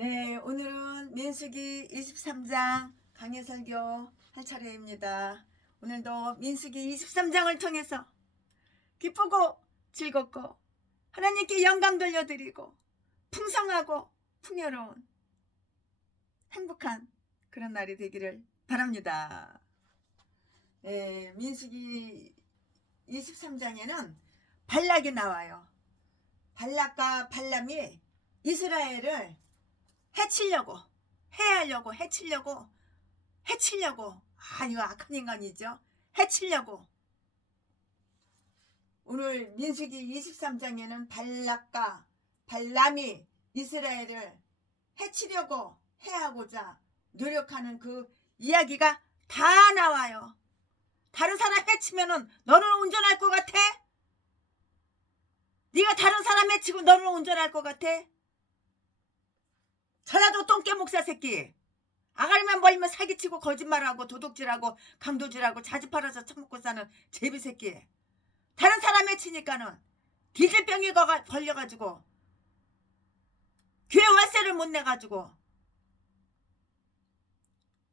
네, 오늘은 민수기 23장 강해 설교 할 차례입니다. 오늘도 민수기 23장을 통해서 기쁘고 즐겁고 하나님께 영광 돌려드리고 풍성하고 풍요로운 행복한 그런 날이 되기를 바랍니다. 네, 민수기 23장에는 발락이 나와요. 발락과 발람이 이스라엘을 해치려고 이거 악한 인간이죠. 해치려고. 오늘 민수기 23장에는 발락과 발람이 이스라엘을 해치려고 해하고자 노력하는 그 이야기가 다 나와요. 다른 사람 해치면은 너는 운전할 것 같아? 네가 다른 사람 해치고 너는 운전할 것 같아? 전라도 똥개 목사 새끼, 아가리만 벌리면 사기치고 거짓말하고 도둑질하고 강도질하고 자주 팔아서 처먹고 사는 제비 새끼. 다른 사람 해치니까는 디질병이 걸려가지고 교회 월세를 못 내가지고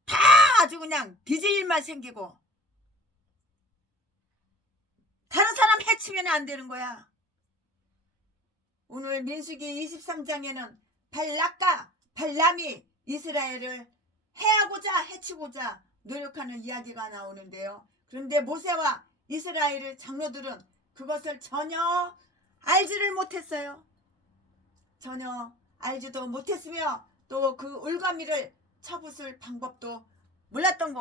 다 아주 그냥 디질 일만 생기고 다른 사람 해치면 안 되는 거야. 오늘 민수기 23장에는 발락과 발람이 이스라엘을 해하고자 해치고자 노력하는 이야기가 나오는데요. 그런데 모세와 이스라엘의 장로들은 그것을 전혀 알지를 못했어요. 전혀 알지도 못했으며 또 그 올가미를 쳐부술 방법도 몰랐던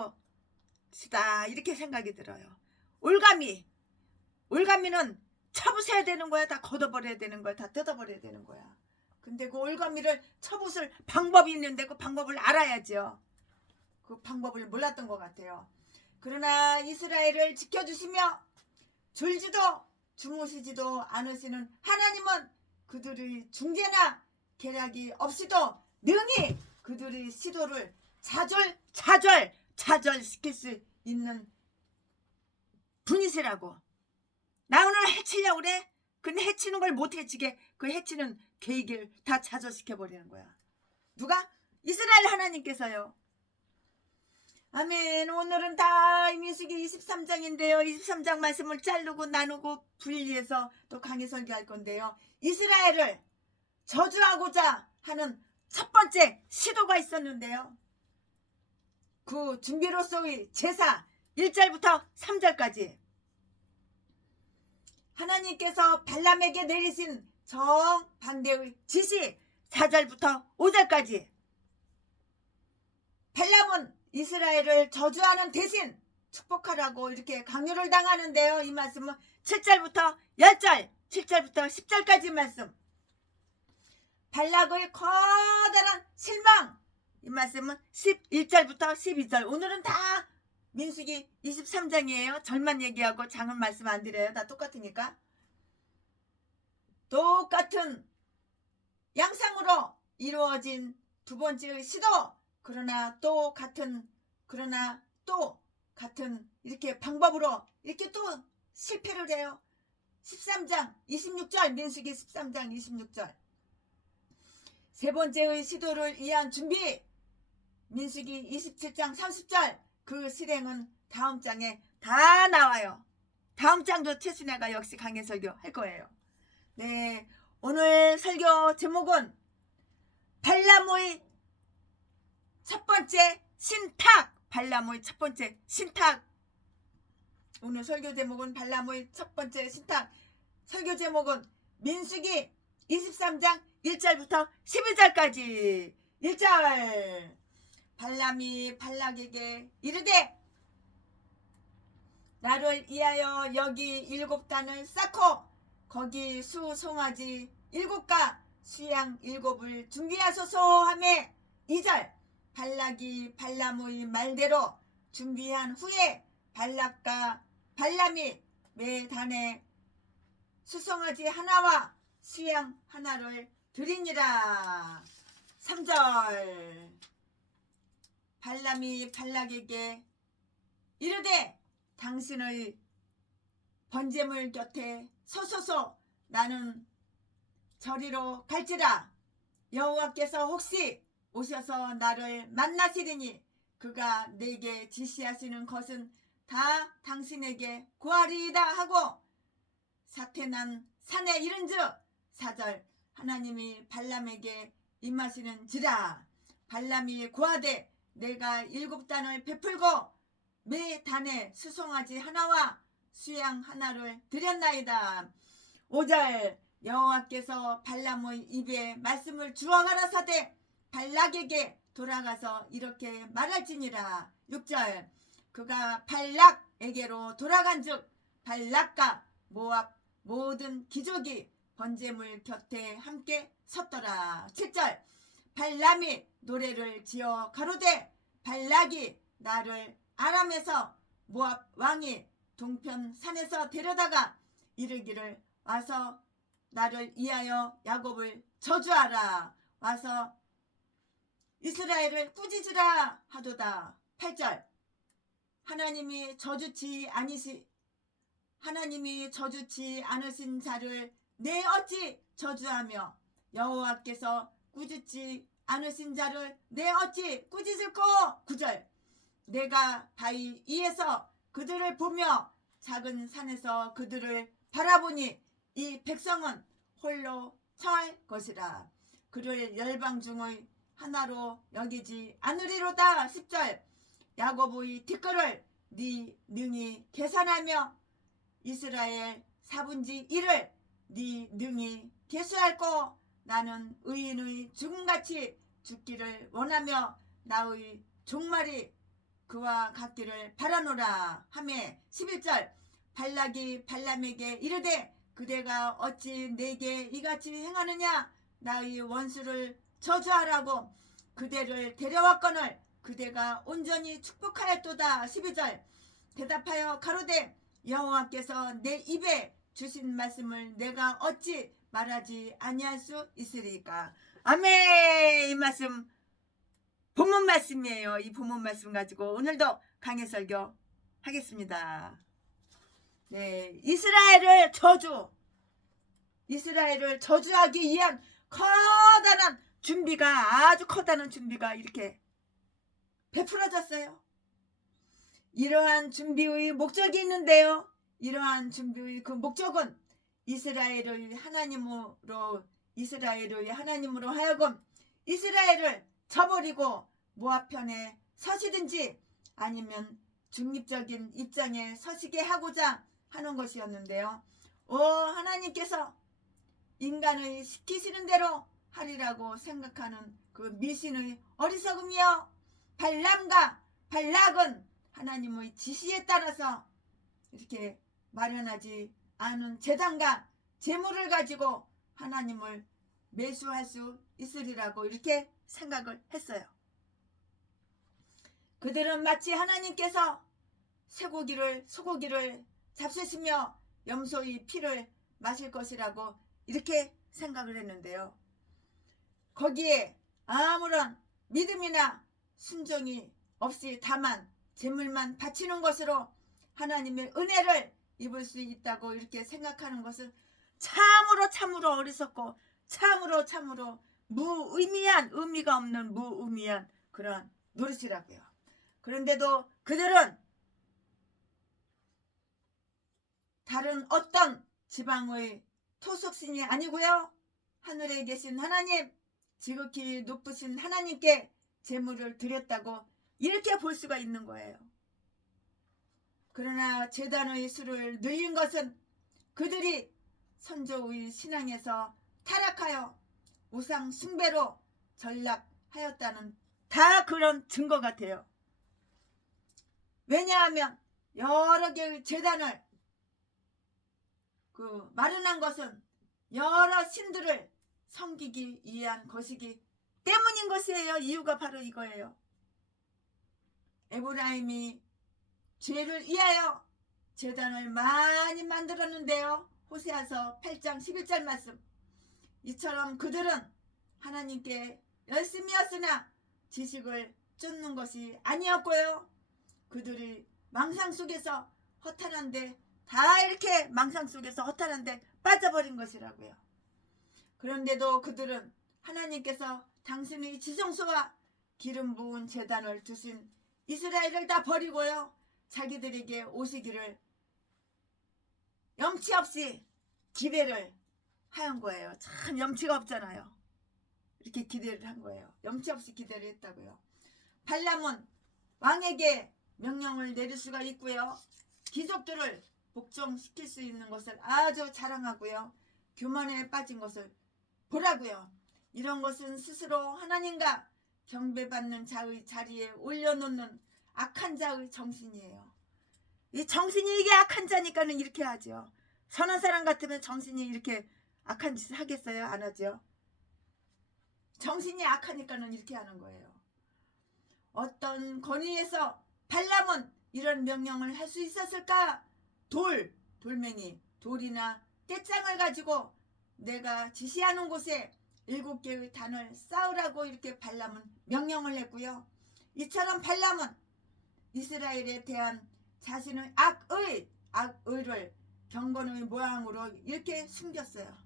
것이다, 이렇게 생각이 들어요. 올가미는 쳐부숴야 되는 거야? 다 걷어버려야 되는 거야? 다 뜯어버려야 되는 거야? 근데 그 올가미를 쳐부술 방법이 있는데 그 방법을 알아야죠. 그 방법을 몰랐던 것 같아요. 그러나 이스라엘을 지켜주시며 졸지도 주무시지도 않으시는 하나님은 그들의 중재나 계략이 없이도 능히 그들의 시도를 좌절시킬 수 있는 분이시라고. 나 오늘 해치려고 그래? 근데 해치는 걸 못 해치게 그 해치는 계획을 다 좌절시켜버리는 거야. 누가? 이스라엘 하나님께서요. 아멘. 오늘은 다 민수기 23장인데요. 23장 말씀을 자르고 나누고 분리해서 또 강의 설교할 건데요. 이스라엘을 저주하고자 하는 첫 번째 시도가 있었는데요. 그 준비로서의 제사 1절부터 3절까지 하나님께서 발람에게 내리신 정반대의 지시 4절부터 5절까지 발람은 이스라엘을 저주하는 대신 축복하라고 이렇게 강요를 당하는데요. 이 말씀은 7절부터 10절, 7절부터 10절까지 말씀. 발락의 커다란 실망, 이 말씀은 11절부터 12절. 오늘은 다 민수기 23장이에요. 절만 얘기하고 장은 말씀 안 드려요. 다 똑같으니까. 똑같은 양상으로 이루어진 두 번째의 시도. 그러나 또 같은 이렇게 방법으로 이렇게 또 실패를 해요. 13장 26절, 민수기 13장 26절. 세 번째의 시도를 위한 준비, 민수기 27장 30절. 그 실행은 다음 장에 다 나와요. 다음 장도 최순애가 역시 강해 설교 할 거예요. 네, 오늘 설교 제목은 발람의 첫 번째 신탁. 발람의 첫 번째 신탁. 오늘 설교 제목은 발람의 첫 번째 신탁. 설교 제목은 민수기 23장 1절부터 12절까지. 1절. 발람이 발락에게 이르되 나를 위하여 여기 7단을 쌓고 거기 수 송아지 7가 수양 7을 준비하소서 하매. 2절. 발락이 발람의 말대로 준비한 후에 발락과 발람이 매 단에 수송아지 하나와 수양 하나를 드리니라. 3절. 발람이 발락에게 이르되 당신의 번제물 곁에 서소서 나는 저리로 갈지라. 여호와께서 혹시 오셔서 나를 만나시리니 그가 내게 지시하시는 것은 다 당신에게 구하리이다 하고 사태난 산에 이른즉 4절 하나님이 발람에게 임하시는지라 발람이 구하되 내가 7단을 베풀고 매 단에 수송아지 하나와 수양 하나를 드렸나이다. 5절 여호와께서 발람의 입에 말씀을 주어 가라사대 발락에게 돌아가서 이렇게 말할지니라. 6절 그가 발락에게로 돌아간즉 발락과 모압 모든 기족이 번제물 곁에 함께 섰더라. 7절 발람이 노래를 지어 가로되 발락이 나를 아람에서 모압 왕이 동편 산에서 데려다가 이르기를 와서 나를 위하여 야곱을 저주하라 와서 이스라엘을 꾸짖으라 하도다. 8절 하나님이 저주치 않으신 자를 내 어찌 저주하며 여호와께서 꾸짖지 않으신 자를 내 어찌 꾸짖을꼬. 9절 내가 바위 위에서 그들을 보며 작은 산에서 그들을 바라보니 이 백성은 홀로 처할 것이라. 그를 열방 중의 하나로 여기지 않으리로다. 10절 야곱의 뒷거를 네 능히 계산하며 이스라엘 4분의 1을 네 능히 계수할꼬. 나는 의인의 죽음같이 죽기를 원하며 나의 종말이 그와 같기를 바라노라 하매 11절 발락이 발람에게 이르되 그대가 어찌 내게 이같이 행하느냐 나의 원수를 저주하라고 그대를 데려왔거늘 그대가 온전히 축복하였도다. 12절 대답하여 가로되 여호와께서 내 입에 주신 말씀을 내가 어찌 말하지 아니할 수 있으리까. 아멘. 이 말씀 본문 말씀이에요. 이 본문 말씀 가지고 오늘도 강해 설교 하겠습니다. 네, 이스라엘을 저주하기 위한 커다란 준비가 아주 커다란 준비가 이렇게 베풀어졌어요. 이러한 준비의 목적이 있는데요. 이러한 준비의 그 목적은 이스라엘의 하나님으로 하여금 이스라엘을 저버리고 모압 편에 서시든지 아니면 중립적인 입장에 서시게 하고자 하는 것이었는데요. 하나님께서 인간의 시키시는 대로 하리라고 생각하는 그 미신의 어리석음이요. 발람과 발락은 하나님의 지시에 따라서 이렇게 마련하지 않은 제단과 재물을 가지고 하나님을 매수할 수 있으리라고 이렇게 생각을 했어요. 그들은 마치 하나님께서 소고기를 잡수시며 염소의 피를 마실 것이라고 이렇게 생각을 했는데요. 거기에 아무런 믿음이나 순종이 없이 다만 재물만 바치는 것으로 하나님의 은혜를 입을 수 있다고 이렇게 생각하는 것은 참으로 어리석고 참으로 의미가 없는 무의미한 그런 노릇이라고요. 그런데도 그들은 다른 어떤 지방의 토속신이 아니고요. 하늘에 계신 하나님, 지극히 높으신 하나님께 제물을 드렸다고 이렇게 볼 수가 있는 거예요. 그러나 제단의 수를 늘린 것은 그들이 선조의 신앙에서 타락하여 우상 숭배로 전락하였다는 다 그런 증거 같아요. 왜냐하면 여러 개의 제단을 마련한 것은 여러 신들을 섬기기 위한 것이기 때문인 것이에요. 이유가 바로 이거예요. 에브라임이 죄를 위하여 제단을 많이 만들었는데요. 호세아서 8장 11절 말씀. 이처럼 그들은 하나님께 열심이었으나 지식을 쫓는 것이 아니었고요. 그들이 망상 속에서 허탄한데 다 이렇게 망상 속에서 허탄한데 빠져버린 것이라고요. 그런데도 그들은 하나님께서 당신의 지성소와 기름 부은 제단을 두신 이스라엘을 다 버리고요. 자기들에게 오시기를 염치 없이 기대를 한 거예요. 참 염치가 없잖아요. 이렇게 기대를 한 거예요. 염치 없이 기대를 했다고요. 발람은 왕에게 명령을 내릴 수가 있고요. 귀족들을 복종시킬 수 있는 것을 아주 자랑하고요. 교만에 빠진 것을 보라고요. 이런 것은 스스로 하나님과 경배받는 자의 자리에 올려놓는 악한 자의 정신이에요. 이 정신이 이게 악한 자니까는 이렇게 하죠. 선한 사람 같으면 정신이 이렇게 악한 짓을 하겠어요? 안 하죠. 정신이 악하니까는 이렇게 하는 거예요. 어떤 권위에서 발람은 이런 명령을 할 수 있었을까? 돌멩이, 돌이나 떼장을 가지고 내가 지시하는 곳에 7개의 단을 쌓으라고 이렇게 발람은 명령을 했고요. 이처럼 발람은 이스라엘에 대한 자신의 악의를 경건의 모양으로 이렇게 숨겼어요.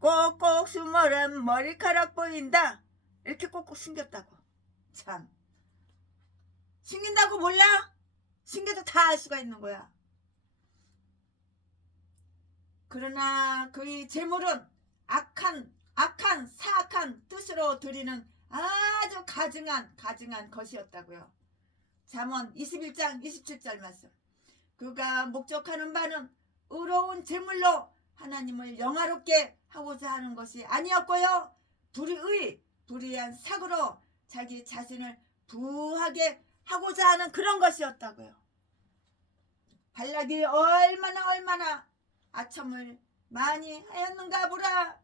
꼭꼭 숨어란 머리카락 보인다. 이렇게 꼭꼭 숨겼다고. 참. 숨긴다고 몰라? 숨겨도 다 알 수가 있는 거야. 그러나 그의 재물은 사악한 뜻으로 드리는 아주 가증한 것이었다고요. 잠언 21장 27절 말씀. 그가 목적하는 바는 의로운 재물로 하나님을 영화롭게 하고자 하는 것이 아니었고요. 불의한 사고로 자기 자신을 부하게 하고자 하는 그런 것이었다고요. 발락이 얼마나 아첨을 많이 하였는가 보라.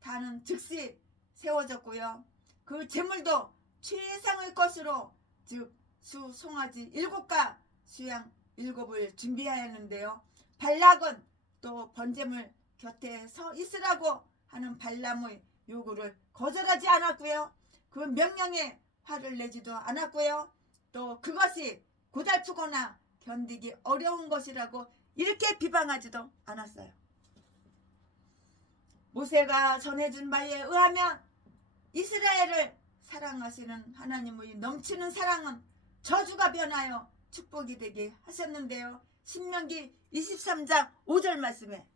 다는 즉시 세워졌고요. 그 재물도 최상의 것으로 즉 수 송아지 7과 수양 7을 준비하였는데요. 발락은 또 번제물 곁에 서 있으라고 하는 발람의 요구를 거절하지 않았고요. 그 명령에 화를 내지도 않았고요. 또 그것이 고달프거나 견디기 어려운 것이라고 이렇게 비방하지도 않았어요. 모세가 전해준 바에 의하면 이스라엘을 사랑하시는 하나님의 넘치는 사랑은 저주가 변하여 축복이 되게 하셨는데요. 신명기 23장 5절 말씀에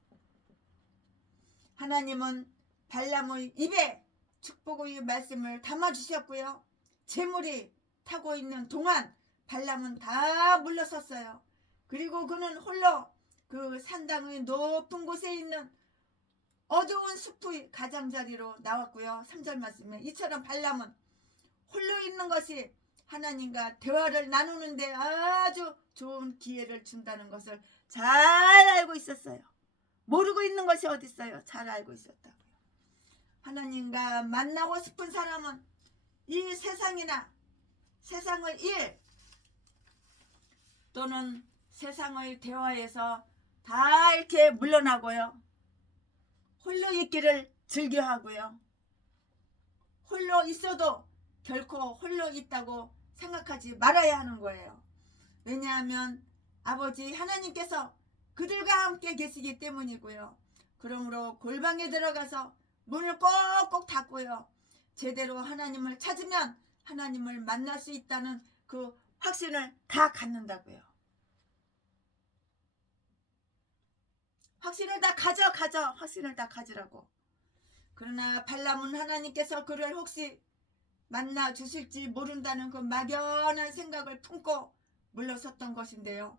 하나님은 발람의 입에 축복의 말씀을 담아주셨고요. 재물이 타고 있는 동안 발람은 다 물러섰어요. 그리고 그는 홀로 그 산당의 높은 곳에 있는 어두운 숲의 가장자리로 나왔고요. 3절 말씀에 이처럼 발람은 홀로 있는 것이 하나님과 대화를 나누는데 아주 좋은 기회를 준다는 것을 잘 알고 있었어요. 모르고 있는 것이 어디 있어요? 잘 알고 있었다고요. 하나님과 만나고 싶은 사람은 이 세상이나 세상의 일 또는 세상의 대화에서 다 이렇게 물러나고요. 홀로 있기를 즐겨하고요. 홀로 있어도 결코 홀로 있다고 생각하지 말아야 하는 거예요. 왜냐하면 아버지 하나님께서 그들과 함께 계시기 때문이고요. 그러므로 골방에 들어가서 문을 꼭꼭 닫고요. 제대로 하나님을 찾으면 하나님을 만날 수 있다는 그 확신을 다 갖는다고요. 확신을 다 확신을 다 가지라고. 그러나 발람은 하나님께서 그를 혹시 만나 주실지 모른다는 그 막연한 생각을 품고 물러섰던 것인데요.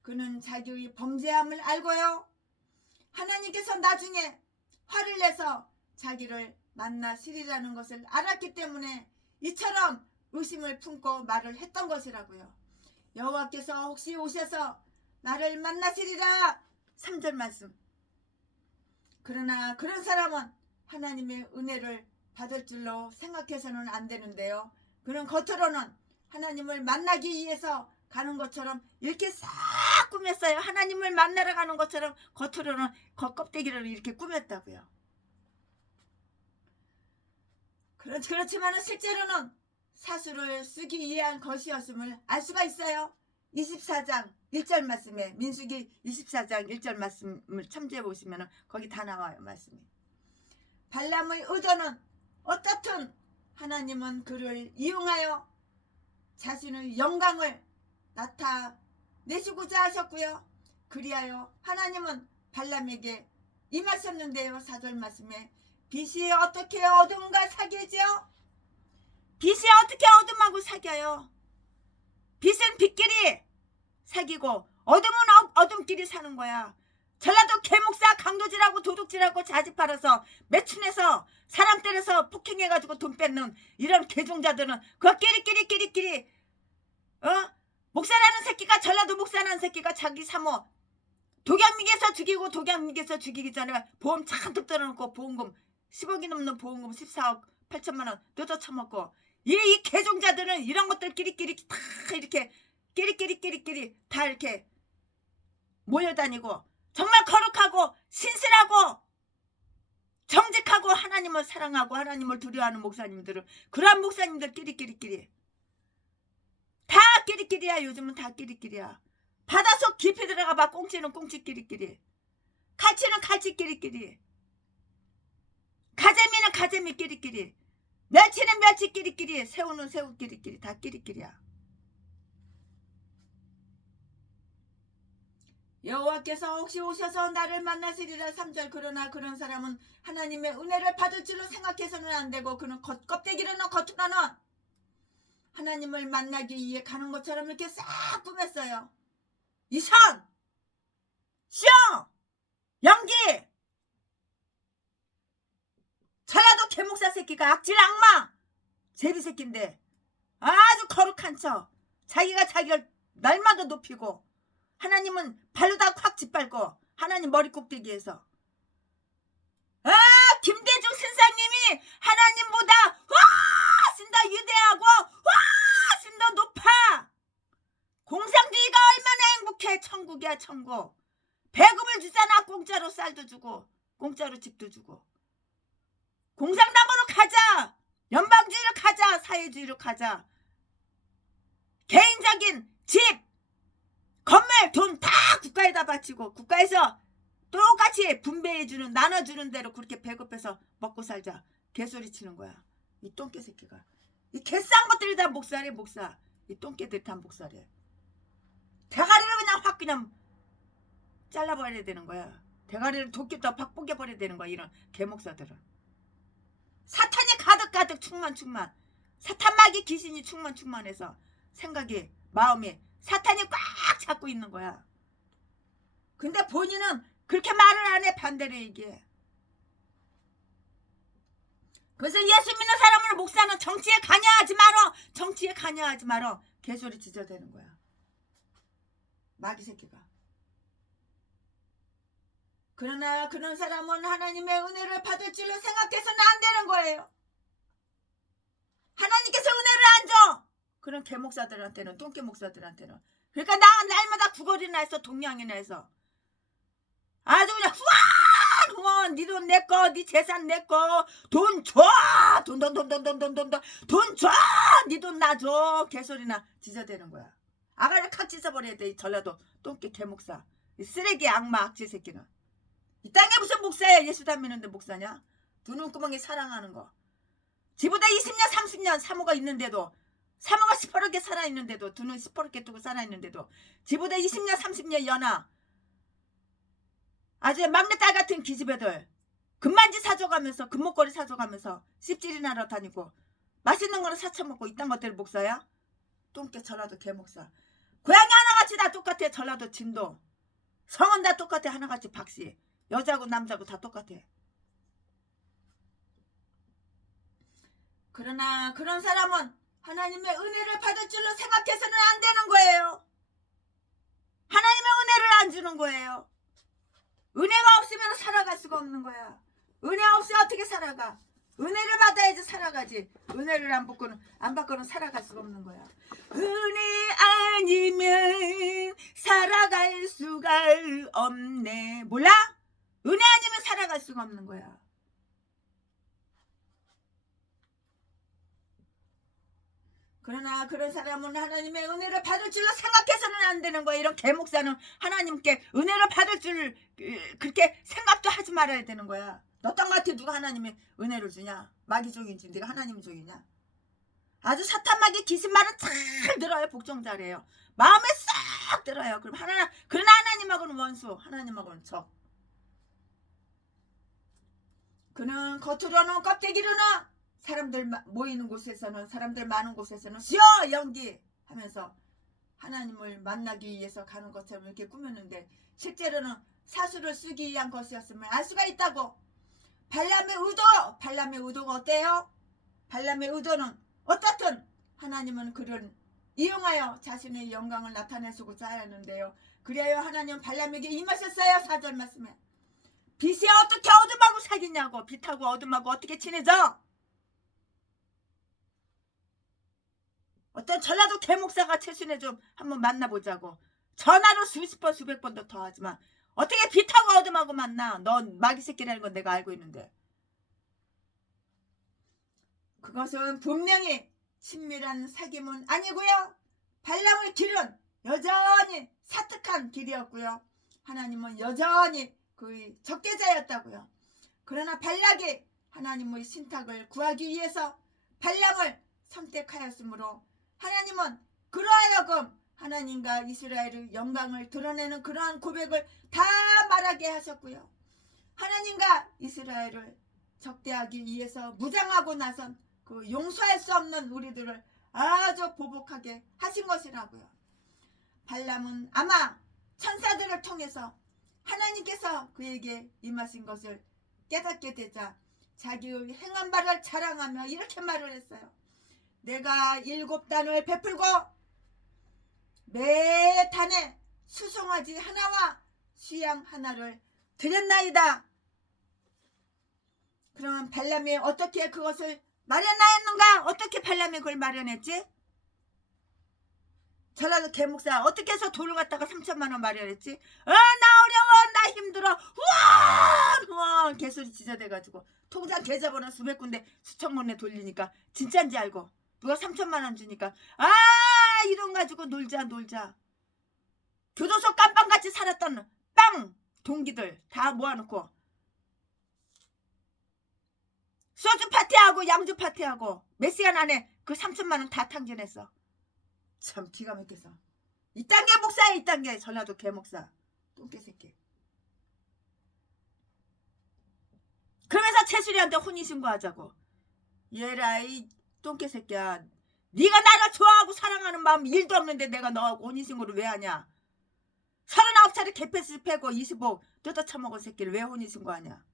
그는 자기의 범죄함을 알고요. 하나님께서 나중에 화를 내서 자기를 만나시리라는 것을 알았기 때문에 이처럼 의심을 품고 말을 했던 것이라고요. 여호와께서 혹시 오셔서 나를 만나시리라. 3절 말씀. 그러나 그런 사람은 하나님의 은혜를 받을 줄로 생각해서는 안 되는데요. 그는 겉으로는 하나님을 만나기 위해서 가는 것처럼 이렇게 싹 꾸몄어요. 하나님을 만나러 가는 것처럼 겉으로는 껍데기를 이렇게 꾸몄다고요. 그렇지만 실제로는 사수를 쓰기 위한 것이었음을 알 수가 있어요. 24장 1절 말씀에 민수기 24장 1절 말씀을 참조해 보시면 거기 다 나와요. 말씀이. 발람의 의도는 어떻든 하나님은 그를 이용하여 자신의 영광을 나타내시고자 하셨고요. 그리하여 하나님은 발람에게 임하셨는데요. 4절 말씀에 빛이 어떻게 어둠과 사귀죠? 빛이 어떻게 어둠하고 사겨요? 빛은 빛끼리 사귀고 어둠은 어둠끼리 사는 거야. 전라도 개목사 강도질하고 도둑질하고 자지 팔아서 매춘해서 사람 때려서 폭행해가지고 돈 뺏는 이런 개종자들은 그거 끼리끼리 목사라는 새끼가 전라도 목사라는 새끼가 자기 사모 독양미개서 죽이고 독양미개서 죽이기 전에 보험 잔뜩 들어놓고 보험금 10억이 넘는 보험금 14억 8천만 원 뜯어 처먹고 이 개종자들은 이런 것들 끼리끼리 다 이렇게 끼리끼리 다 이렇게 모여다니고 정말 거룩하고 신실하고 정직하고 하나님을 사랑하고 하나님을 두려워하는 목사님들은 그러한 목사님들 끼리끼리 다 끼리끼리야. 요즘은 다 끼리끼리야. 바닷속 깊이 들어가봐. 꽁치는 꽁치 끼리끼리, 갈치는 갈치 끼리끼리, 가재미는 가재미 끼리끼리, 멸치는 멸치 끼리끼리, 새우는 새우 끼리끼리, 다 끼리끼리야. 여호와께서 혹시 오셔서 나를 만나시리라. 3절 그러나 그런 사람은 하나님의 은혜를 받을 줄로 생각해서는 안 되고 그는 껍데기로는 겉으로는 하나님을 만나기 위해 가는 것처럼 이렇게 싹 꾸몄어요. 이선, 시영, 연기, 전라도 개목사 새끼가 악질 악마 제비 새끼인데 아주 거룩한 척 자기가 자기를 날마다 높이고 하나님은 발로다 콱 짓밟고 하나님 머리 꼭대기에서 김대중 선생님이 하나님보다 훨씬 더 위대하고 훨씬 더 높아. 공산주의가 얼마나 행복해. 천국이야 천국. 배급을 주잖아. 공짜로 쌀도 주고 공짜로 집도 주고. 공산당으로 가자. 연방주의로 가자. 사회주의로 가자. 개인적인 집 건물 돈 다 국가에다 바치고 국가에서 똑같이 분배해주는 나눠주는 대로 그렇게 배급해서 먹고 살자. 개소리 치는 거야. 이 똥개 새끼가. 이 개싼 것들이 다 목살이야 목살. 이 똥개들이 다 목살이야. 대가리를 그냥 확 그냥 잘라버려야 되는 거야. 대가리를 도끼도 확 뽀개버려야 되는 거야. 이런 개목사들은. 사탄이 가득 충만 사탄마귀 귀신이 충만해서 생각이 마음이 사탄이 꽉 잡고 있는 거야. 근데 본인은 그렇게 말을 안 해. 반대로 얘기해. 그래서 예수 믿는 사람은 목사는 정치에 관여하지 말어 개소리 지저대는 거야. 마귀 새끼가. 그러나 그런 사람은 하나님의 은혜를 받을 줄로 생각해서는 안 되는 거예요. 하나님께서 은혜를 안 줘. 그런 개목사들한테는 똥개 목사들한테는. 그러니까 날마다 구걸이나 해서 동양이나 해서 아주 그냥 후원 니 돈 내꺼 니 재산 내꺼 돈 줘 돈 줘 니 돈 놔줘 개소리나 지저대는 거야. 아가를 칵 찢어버려야 돼. 이 전라도 똥개 개목사 이 쓰레기 악마 악질 새끼는. 이 땅에 무슨 목사야. 예수 닮미는데 목사냐. 두 눈구멍이 사랑하는 거. 지보다 20년 30년 사모가 있는데도 사모가 시퍼렇게 살아있는데도 두 눈 시퍼렇게 뜨고 살아있는데도 지보다 20년 30년 연하 아주 막내딸 같은 기집애들 금반지 사줘가면서 금목걸이 사줘가면서 씹질이나 하러 다니고 맛있는 거는 사쳐먹고 이딴 것들 목사야? 똥개 전라도 개목사. 고양이 하나같이 다 똑같아. 전라도 진도 성은 다 똑같아. 하나같이 박씨 여자고 남자고 다 똑같아. 그러나 그런 사람은 하나님의 은혜를 받을 줄로 생각해서는 안 되는 거예요. 하나님의 은혜를 안 주는 거예요. 은혜가 없으면 살아갈 수가 없는 거야. 은혜 없이 어떻게 살아가. 은혜를 받아야지 살아가지. 은혜를 안 받고는 살아갈 수가 없는 거야. 은혜 아니면 살아갈 수가 없네. 몰라? 은혜 아니면 살아갈 수가 없는 거야. 그러나 그런 사람은 하나님의 은혜를 받을 줄로 생각해서는 안 되는 거야. 이런 개목사는 하나님께 은혜를 받을 줄 그렇게 생각도 하지 말아야 되는 거야. 너 땅한테 누가 하나님의 은혜를 주냐? 마귀족인지 네가 하나님 족이냐? 아주 사탄마귀 기신말은 잘 들어요. 복종자래요. 마음에 싹 들어요. 그럼 그러나 하나님하고는 원수, 하나님하고는 적. 그는 겉으로는 껍데기로는 사람들 모이는 곳에서는, 사람들 많은 곳에서는 수여 연기 하면서 하나님을 만나기 위해서 가는 것처럼 이렇게 꾸몄는데 실제로는 사수를 쓰기 위한 것이었음을 알 수가 있다고. 발람의 의도가 어때요? 발람의 의도는 어떻든 하나님은 그를 이용하여 자신의 영광을 나타내시고자 하였는데요. 그래야 하나님은 발람에게 임하셨어요. 4절 말씀에. 빛이 어떻게 어둠하고 사귀냐고. 빛하고 어둠하고 어떻게 친해져? 어떤 전라도 개목사가 최순에 좀 한번 만나보자고. 전화로 수십 번 수백 번도 더 하지만 어떻게 빛하고 어둠하고 만나? 넌 마귀 새끼라는 건 내가 알고 있는데. 그것은 분명히 친밀한 사귐은 아니고요. 발람의 길은 여전히 사특한 길이었고요. 하나님은 여전히 그의 적대자였다고요. 그러나 발락이 하나님의 신탁을 구하기 위해서 발람을 선택하였으므로 하나님은 그러하여금 하나님과 이스라엘의 영광을 드러내는 그러한 고백을 다 말하게 하셨고요. 하나님과 이스라엘을 적대하기 위해서 무장하고 나선 그 용서할 수 없는 우리들을 아주 보복하게 하신 것이라고요. 발람은 아마 천사들을 통해서 하나님께서 그에게 임하신 것을 깨닫게 되자 자기의 행한 바를 자랑하며 이렇게 말을 했어요. 내가 7단을 베풀고 매 단에 수송아지 하나와 수양 하나를 드렸나이다. 그러면 발람이 어떻게 그것을 마련하였는가? 어떻게 발람이 그걸 마련했지? 전라도 개목사 어떻게 해서 돈을 갖다가 3천만 원 마련했지? 나 어려워, 나 힘들어, 우와 개소리 지저대가지고 통장 계좌번호 수백 군데 수천 군데 돌리니까 진짜인지 알고 누가 3천만 원 주니까 이런 가지고 놀자. 교도소 깜빵같이 살았던 빵 동기들 다 모아놓고 소주 파티하고 양주 파티하고 몇 시간 안에 그 3천만 원 다 탕진했어. 참 기가 막혀서. 이딴 게 목사야, 이딴 게. 전라도 개목사 똥개 새끼. 그러면서 채수리한테 혼인신고하자고. 얘라 이 똥개 새끼야, 네가 나를 좋아하고 사랑하는 마음 1도 없는데 내가 너하고 혼인신고를 왜 하냐? 39차례 개패스 패고 25 뜯어 처먹은 새끼를 왜 혼인신고하냐?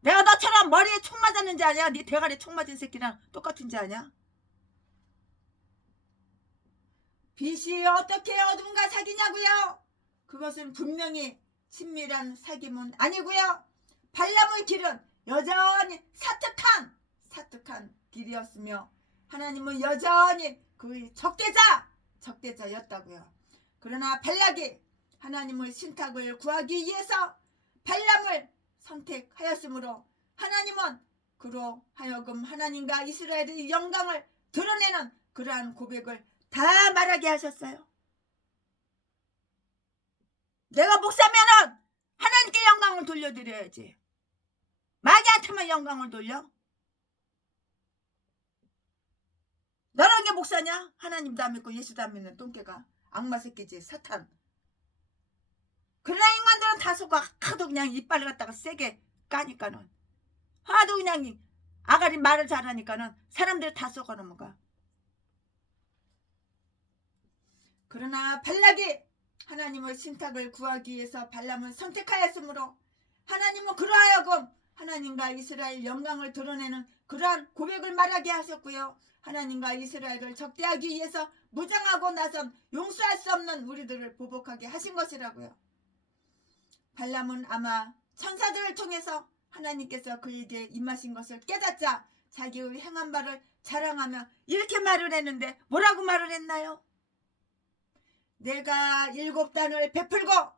내가 너처럼 머리에 총 맞았는지 아냐? 네 대가리에 총 맞은 새끼랑 똑같은지 아냐? 빛이 어떻게 어둠과 사귀냐고요? 그것은 분명히 친밀한 사귐은 아니고요. 발람의 길은 여전히 사특한 길이었으며 하나님은 여전히 그의 적대자였다고요. 그러나 발락이 하나님의 신탁을 구하기 위해서 발람을 선택하였으므로 하나님은 그로 하여금 하나님과 이스라엘의 영광을 드러내는 그러한 고백을 다 말하게 하셨어요. 내가 목사면은 하나님께 영광을 돌려드려야지. 마귀한테만 영광을 돌려? 너란 게 목사냐? 하나님도 안 믿고 예수도 안 믿는 똥개가. 악마 새끼지, 사탄. 그러나 인간들은 다 속아 하도 그냥 이빨을 갖다가 세게 까니까는, 하도 그냥 아가리 말을 잘하니까는 사람들이 다 속아 넘어가. 그러나 발락이 하나님의 신탁을 구하기 위해서 발람을 선택하였으므로 하나님은 그러하여금 하나님과 이스라엘 영광을 드러내는 그러한 고백을 말하게 하셨고요. 하나님과 이스라엘을 적대하기 위해서 무장하고 나선 용서할 수 없는 우리들을 보복하게 하신 것이라고요. 발람은 아마 천사들을 통해서 하나님께서 그에게 임하신 것을 깨닫자 자기의 행한 바를 자랑하며 이렇게 말을 했는데 뭐라고 말을 했나요? 내가 7단을 베풀고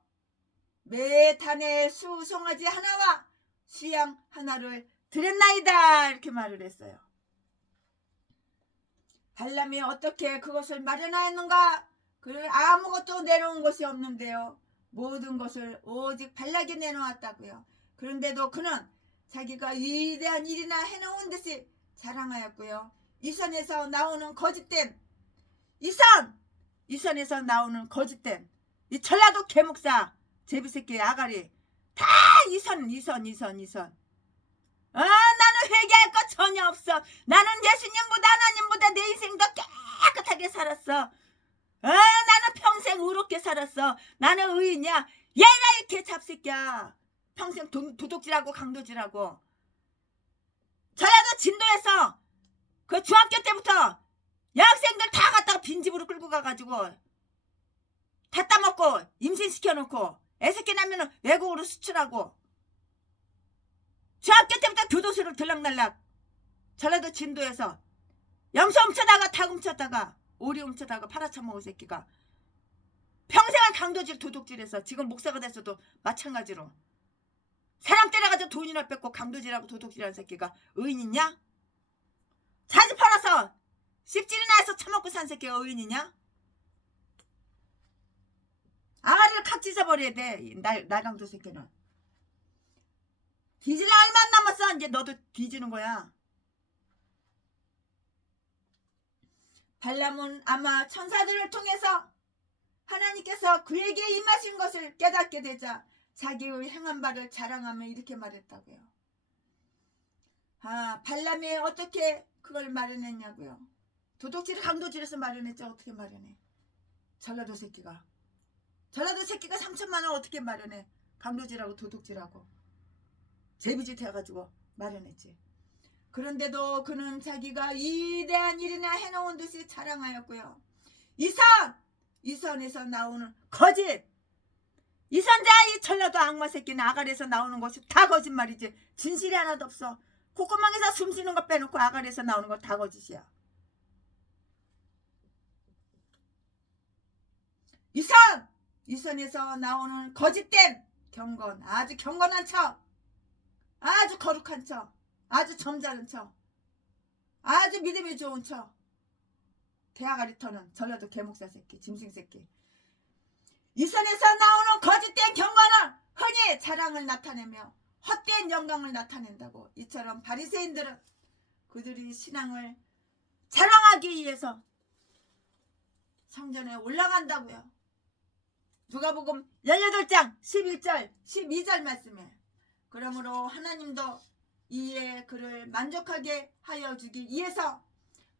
매 단에 수송아지 하나와 수양 하나를 드렸나이다, 이렇게 말을 했어요. 발람이 어떻게 그것을 마련하였는가? 아무것도 내놓은 것이 없는데요. 모든 것을 오직 발락에 내놓았다고요. 그런데도 그는 자기가 위대한 일이나 해놓은 듯이 자랑하였고요. 이선에서 나오는 거짓된 이선에서 나오는 거짓된 이 전라도 개목사 제비새끼 아가리 다 이선. 나는 회개할 것 전혀 없어. 나는 예수님보다 하나님보다 내 인생 더 깨끗하게 살았어. 나는 평생 의롭게 살았어. 나는 의인이야. 얘라 이 개잡새끼야. 평생 도둑질하고 강도질하고. 전라도 진도에서 그 중학교 때부터 여학생들 다 갖다가 빈집으로 끌고 가가지고 다 따먹고 임신시켜놓고 애새끼 나면은 외국으로 수출하고 중학교 때부터 교도소를 들락날락 전라도 진도에서 염소 훔쳐다가 닭 훔쳤다가 오리 훔쳐다가 팔아쳐먹은 새끼가 평생을 강도질 도둑질해서 지금 목사가 됐어도 마찬가지로 사람 때려가지고 돈이나 뺏고 강도질하고 도둑질하는 새끼가 의인이냐? 자주 팔아서 씹질이나 해서 처먹고 산 새끼가 의인이냐? 아가리를 칵 찢어버려야 돼. 날강도 새끼는. 뒤질라 얼마 안 남았어. 이제 너도 뒤지는 거야. 발람은 아마 천사들을 통해서 하나님께서 그에게 임하신 것을 깨닫게 되자 자기의 행한 바를 자랑하며 이렇게 말했다고요. 발람이 어떻게 그걸 마련했냐고요. 도둑질 강도질해서 마련했죠. 어떻게 마련해. 전라도 새끼가 3천만 원 어떻게 마련해. 강도질하고 도둑질하고 제비짓 해가지고 마련했지. 그런데도 그는 자기가 위대한 일이나 해놓은 듯이 자랑하였고요. 이선에서 나오는 거짓. 이선자 이 전라도 악마 새끼는 아가리에서 나오는 것이 다 거짓말이지. 진실이 하나도 없어. 콧구멍에서 숨 쉬는 거 빼놓고 아가리에서 나오는 거 다 거짓이야. 이선에서 나오는 거짓된 경건. 아주 경건한 척. 아주 거룩한 척. 아주 점잖은 척. 아주 믿음이 좋은 척. 대아가리 터는 전라도 개목사 새끼 짐승 새끼. 이선에서 나오는 거짓된 경건은 흔히 자랑을 나타내며 헛된 영광을 나타낸다고. 이처럼 바리새인들은 그들이 신앙을 자랑하기 위해서 성전에 올라간다고요. 누가복음 18장 11절 12절 말씀에 그러므로 하나님도 이에 그를 만족하게 하여 주기 위해서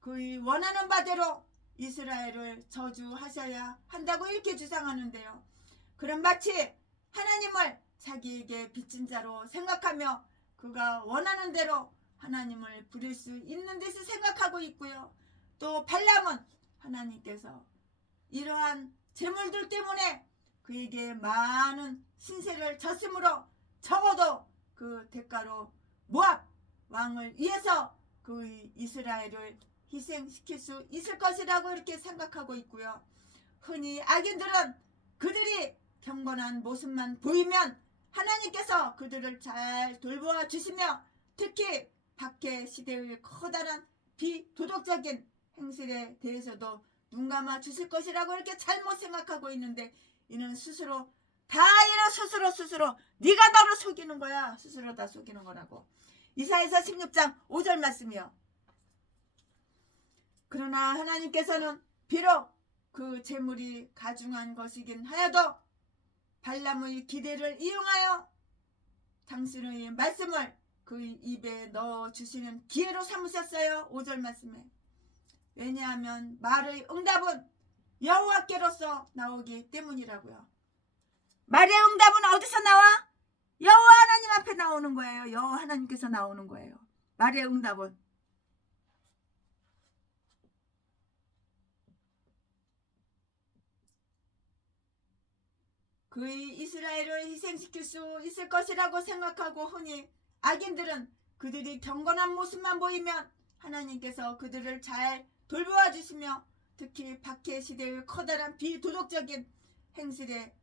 그의 원하는 바대로 이스라엘을 저주하셔야 한다고 이렇게 주장하는데요. 그럼 마치 하나님을 자기에게 빚진 자로 생각하며 그가 원하는 대로 하나님을 부릴 수 있는 듯이 생각하고 있고요. 또 발람은 하나님께서 이러한 재물들 때문에 그에게 많은 신세를 졌으므로 적어도 그 대가로 모압 왕을 위해서 그 이스라엘을 희생시킬 수 있을 것이라고 이렇게 생각하고 있고요. 흔히 악인들은 그들이 경건한 모습만 보이면 하나님께서 그들을 잘 돌보아 주시며 특히 박해 시대의 커다란 비도덕적인 행실에 대해서도 눈 감아 주실 것이라고 이렇게 잘못 생각하고 있는데 이는 스스로 네가 너를 속이는 거야. 스스로 다 속이는 거라고. 이사야서 16장 5절 말씀이요. 그러나 하나님께서는 비록 그 재물이 가중한 것이긴 하여도 발람의 기대를 이용하여 당신의 말씀을 그 입에 넣어주시는 기회로 삼으셨어요. 5절 말씀에. 왜냐하면 말의 응답은 여호와께로서 나오기 때문이라고요. 말의 응답은 어디서 나와? 여호와 하나님 앞에 나오는 거예요. 여호와 하나님께서 나오는 거예요. 말의 응답은. 그의 이스라엘을 희생시킬 수 있을 것이라고 생각하고 흔히 악인들은 그들이 경건한 모습만 보이면 하나님께서 그들을 잘 돌보아 주시며 특히 박해 시대의 커다란 비도덕적인 행실에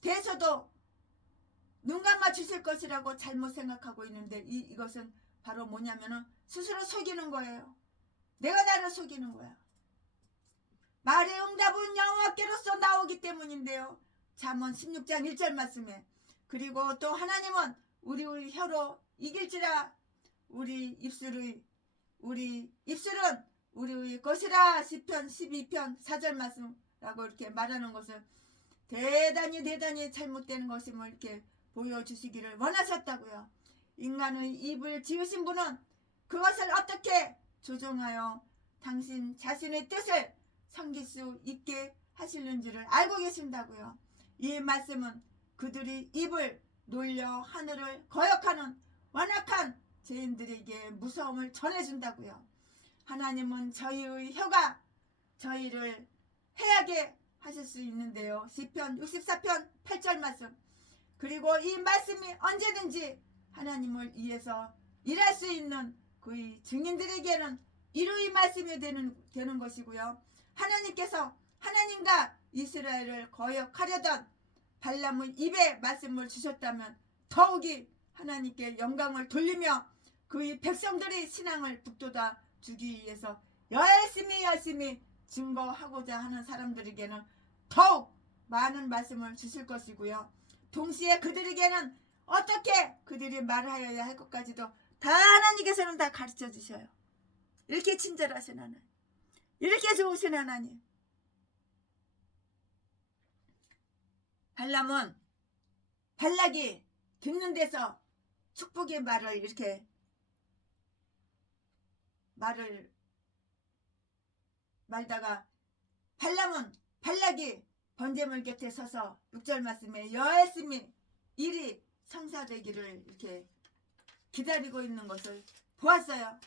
대해서도 눈 감아 주실 것이라고 잘못 생각하고 있는데 이것은 바로 뭐냐면은 스스로 속이는 거예요. 내가 나를 속이는 거야. 말의 응답은 여호와께로서 나오기 때문인데요. 잠언 16장 1절 말씀에 그리고 또 하나님은 우리의 혀로 이길지라 우리 입술은 우리의 것이라 시편 12편 4절 말씀라고 이렇게 말하는 것은 대단히 잘못되는 것임을 이렇게 보여주시기를 원하셨다고요. 인간의 입을 지으신 분은 그것을 어떻게 조종하여 당신 자신의 뜻을 섬길 수 있게 하시는지를 알고 계신다고요. 이 말씀은 그들이 입을 놀려 하늘을 거역하는 완악한 죄인들에게 무서움을 전해준다고요. 하나님은 저희의 혀가 저희를 해하게 하실 수 있는데요. 시편 64편 8절 말씀 그리고 이 말씀이 언제든지 하나님을 위해서 일할 수 있는 그의 증인들에게는 이루의 말씀이 되는 것이고요. 하나님께서 하나님과 이스라엘을 거역하려던 발람의 입에 말씀을 주셨다면 더욱이 하나님께 영광을 돌리며 그의 백성들의 신앙을 북돋아 주기 위해서 열심히 증거하고자 하는 사람들에게는 더욱 많은 말씀을 주실 것이고요. 동시에 그들에게는 어떻게 그들이 말하여야 할 것까지도 다 하나님께서는 다 가르쳐 주셔요. 이렇게 친절하신 하나님, 이렇게 좋으신 하나님. 발락이 듣는 데서 축복의 말을 이렇게 말다가 발락이 번제물 곁에 서서 6절 말씀에 열심히 일이 성사되기를 이렇게 기다리고 있는 것을 보았어요.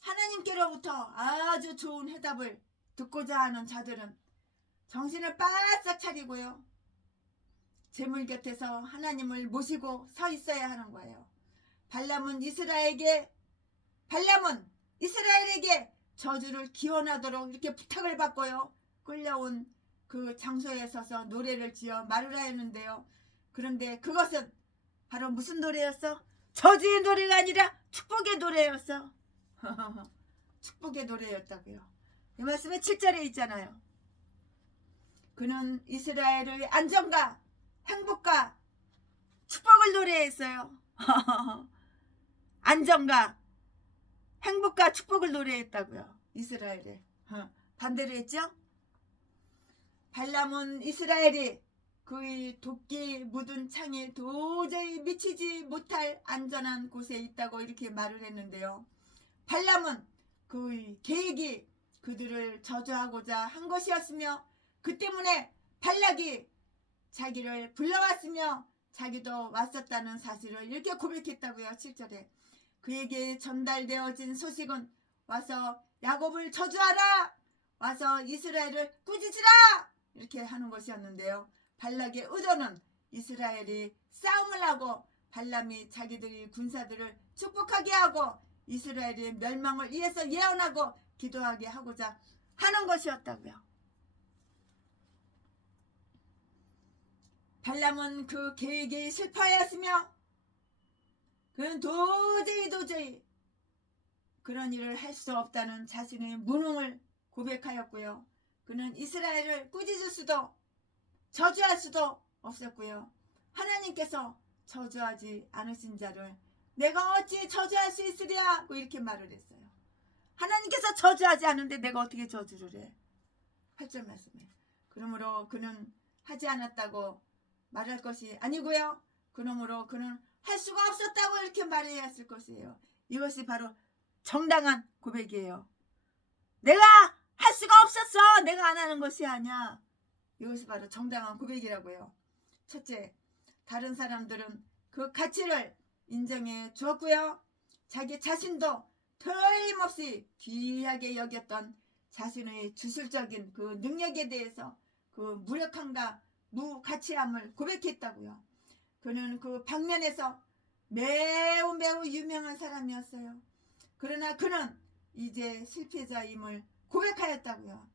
하나님께로부터 아주 좋은 해답을 듣고자 하는 자들은 정신을 바싹 차리고요. 제물 곁에서 하나님을 모시고 서 있어야 하는 거예요. 발람은 이스라엘에게 저주를 기원하도록 이렇게 부탁을 받고요. 끌려온 그 장소에 서서 노래를 지어 말을 하였는데요. 그런데 그것은 바로 무슨 노래였어? 저주의 노래가 아니라 축복의 노래였어. 축복의 노래였다고요. 이 말씀에 7절에 있잖아요. 그는 이스라엘의 안정과 행복과 축복을 노래했어요. 안정과 행복과 축복을 노래했다고요. 이스라엘에. 반대로 했죠? 발람은 이스라엘이 그의 도끼 묻은 창에 도저히 미치지 못할 안전한 곳에 있다고 이렇게 말을 했는데요. 발람은 그의 계획이 그들을 저주하고자 한 것이었으며 그 때문에 발락이 자기를 불러왔으며 자기도 왔었다는 사실을 이렇게 고백했다고요. 7절에 그에게 전달되어진 소식은 와서 야곱을 저주하라, 와서 이스라엘을 꾸짖으라 이렇게 하는 것이었는데요. 발락의 의도는 이스라엘이 싸움을 하고 발람이 자기들의 군사들을 축복하게 하고 이스라엘의 멸망을 위해서 예언하고 기도하게 하고자 하는 것이었다고요. 발람은 그 계획이 실패하였으며 그는 도저히 그런 일을 할 수 없다는 자신의 무능을 고백하였고요. 그는 이스라엘을 꾸짖을 수도 저주할 수도 없었고요. 하나님께서 저주하지 않으신 자를 내가 어찌 저주할 수 있으랴고 이렇게 말을 했어요. 하나님께서 저주하지 않은데 내가 어떻게 저주를 해? 8절 말씀에. 그러므로 그는 하지 않았다고 말할 것이 아니고요. 그러므로 그는 할 수가 없었다고 이렇게 말해야 했을 것이에요. 이것이 바로 정당한 고백이에요. 내가 할 수가 없었어. 내가 안 하는 것이 아니야. 이것이 바로 정당한 고백이라고요. 첫째, 다른 사람들은 그 가치를 인정해 주었고요. 자기 자신도 틀림없이 귀하게 여겼던 자신의 주술적인 그 능력에 대해서 그 무력함과 무가치함을 고백했다고요. 그는 그 방면에서 매우 유명한 사람이었어요. 그러나 그는 이제 실패자임을 고백하였다고요.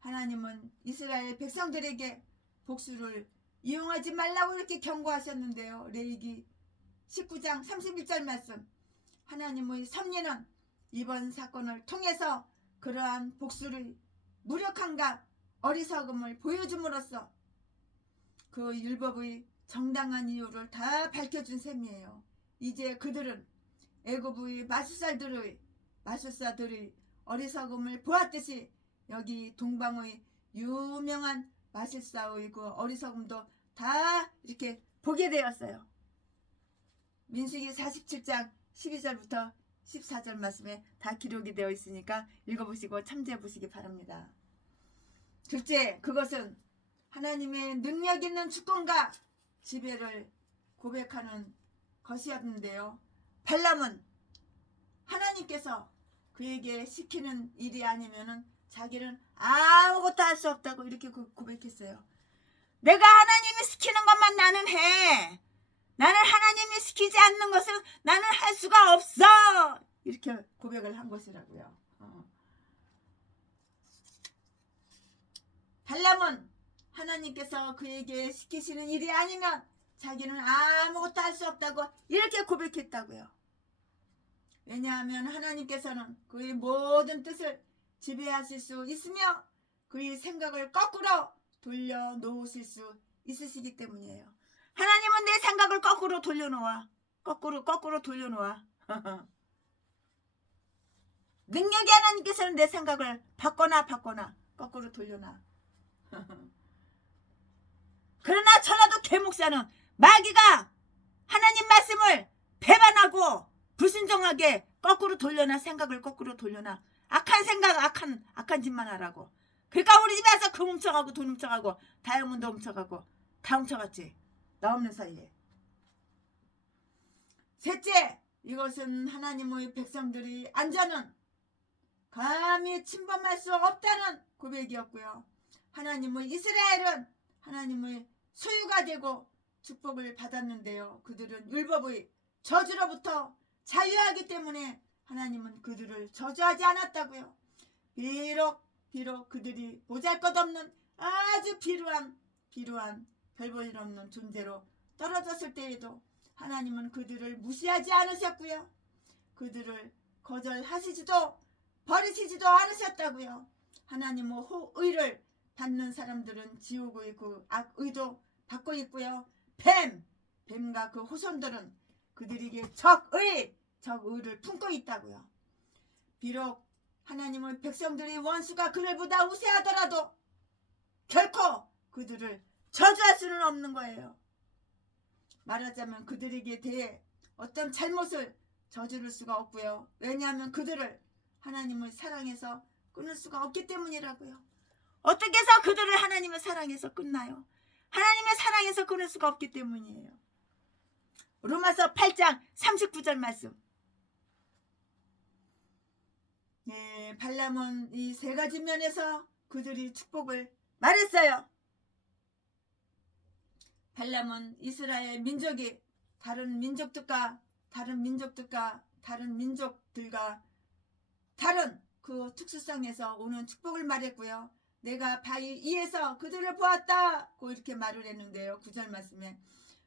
하나님은 이스라엘 백성들에게 복수를 이용하지 말라고 이렇게 경고하셨는데요. 레위기 19장 31절 말씀. 하나님의 섭리는 이번 사건을 통해서 그러한 복수를 무력함과 어리석음을 보여줌으로써 그 율법의 정당한 이유를 다 밝혀준 셈이에요. 이제 그들은 애굽의 마술사들의 어리석음을 보았듯이 여기 동방의 유명한 마술사의 그 어리석음도 다 이렇게 보게 되었어요. 민수기 47장 12절부터 14절 말씀에 다 기록이 되어 있으니까 읽어보시고 참조해 보시기 바랍니다. 둘째, 그것은 하나님의 능력 있는 주권과 지배를 고백하는 것이었는데요. 발람은 하나님께서 그에게 시키는 일이 아니면은 자기는 아무것도 할 수 없다고 이렇게 고백했어요. 내가 하나님이 시키는 것만 나는 해. 나는 하나님이 시키지 않는 것은 나는 할 수가 없어. 이렇게 고백을 한 것이라고요. 발람은 하나님께서 그에게 시키시는 일이 아니면 자기는 아무것도 할 수 없다고 이렇게 고백했다고요. 왜냐하면 하나님께서는 그의 모든 뜻을 지배하실 수 있으며 그의 생각을 거꾸로 돌려놓으실 수 있으시기 때문이에요. 하나님은 내 생각을 거꾸로 돌려놓아. 거꾸로 돌려놓아. 능력이 하나님께서는 내 생각을 바꿔나 거꾸로 돌려놔. 그러나 천하도 개목사는 마귀가 하나님 말씀을 배반하고 불순종하게 거꾸로 돌려놔. 생각을 거꾸로 돌려놔. 악한 생각, 악한 짓만 하라고. 그러니까 우리 집에 와서 금 훔쳐가고 돈 훔쳐가고 다이아몬드 훔쳐가고 다 훔쳐갔지. 나 없는 사이에. 셋째, 이것은 하나님의 백성들이 안전은 감히 침범할 수 없다는 고백이었고요. 하나님의 이스라엘은 하나님의 소유가 되고 축복을 받았는데요. 그들은 율법의 저주로부터 자유하기 때문에 하나님은 그들을 저주하지 않았다고요. 비록 그들이 보잘것없는 아주 비루한 별볼일 없는 존재로 떨어졌을 때에도 하나님은 그들을 무시하지 않으셨고요. 그들을 거절하시지도 버리시지도 않으셨다고요. 하나님의 호의를 받는 사람들은 지옥의 그 악의도 받고 있고요. 뱀과 그 후손들은 그들에게 적의를 품고 있다고요. 비록 하나님의 백성들이 원수가 그들보다 우세하더라도 결코 그들을 저주할 수는 없는 거예요. 말하자면 그들에게 대해 어떤 잘못을 저지를 수가 없고요. 왜냐하면 그들을 하나님의 사랑에서 끊을 수가 없기 때문이라고요. 어떻게 해서 그들을 하나님의 사랑에서 끊나요? 하나님의 사랑에서 끊을 수가 없기 때문이에요. 로마서 8장 39절 말씀. 네, 발람은 이 세 가지 면에서 그들이 축복을 말했어요. 발람은 이스라엘 민족이 다른 민족들과 다른 그 특수성에서 오는 축복을 말했고요. 내가 바위 위에서 그들을 보았다고 이렇게 말을 했는데요. 9절 말씀에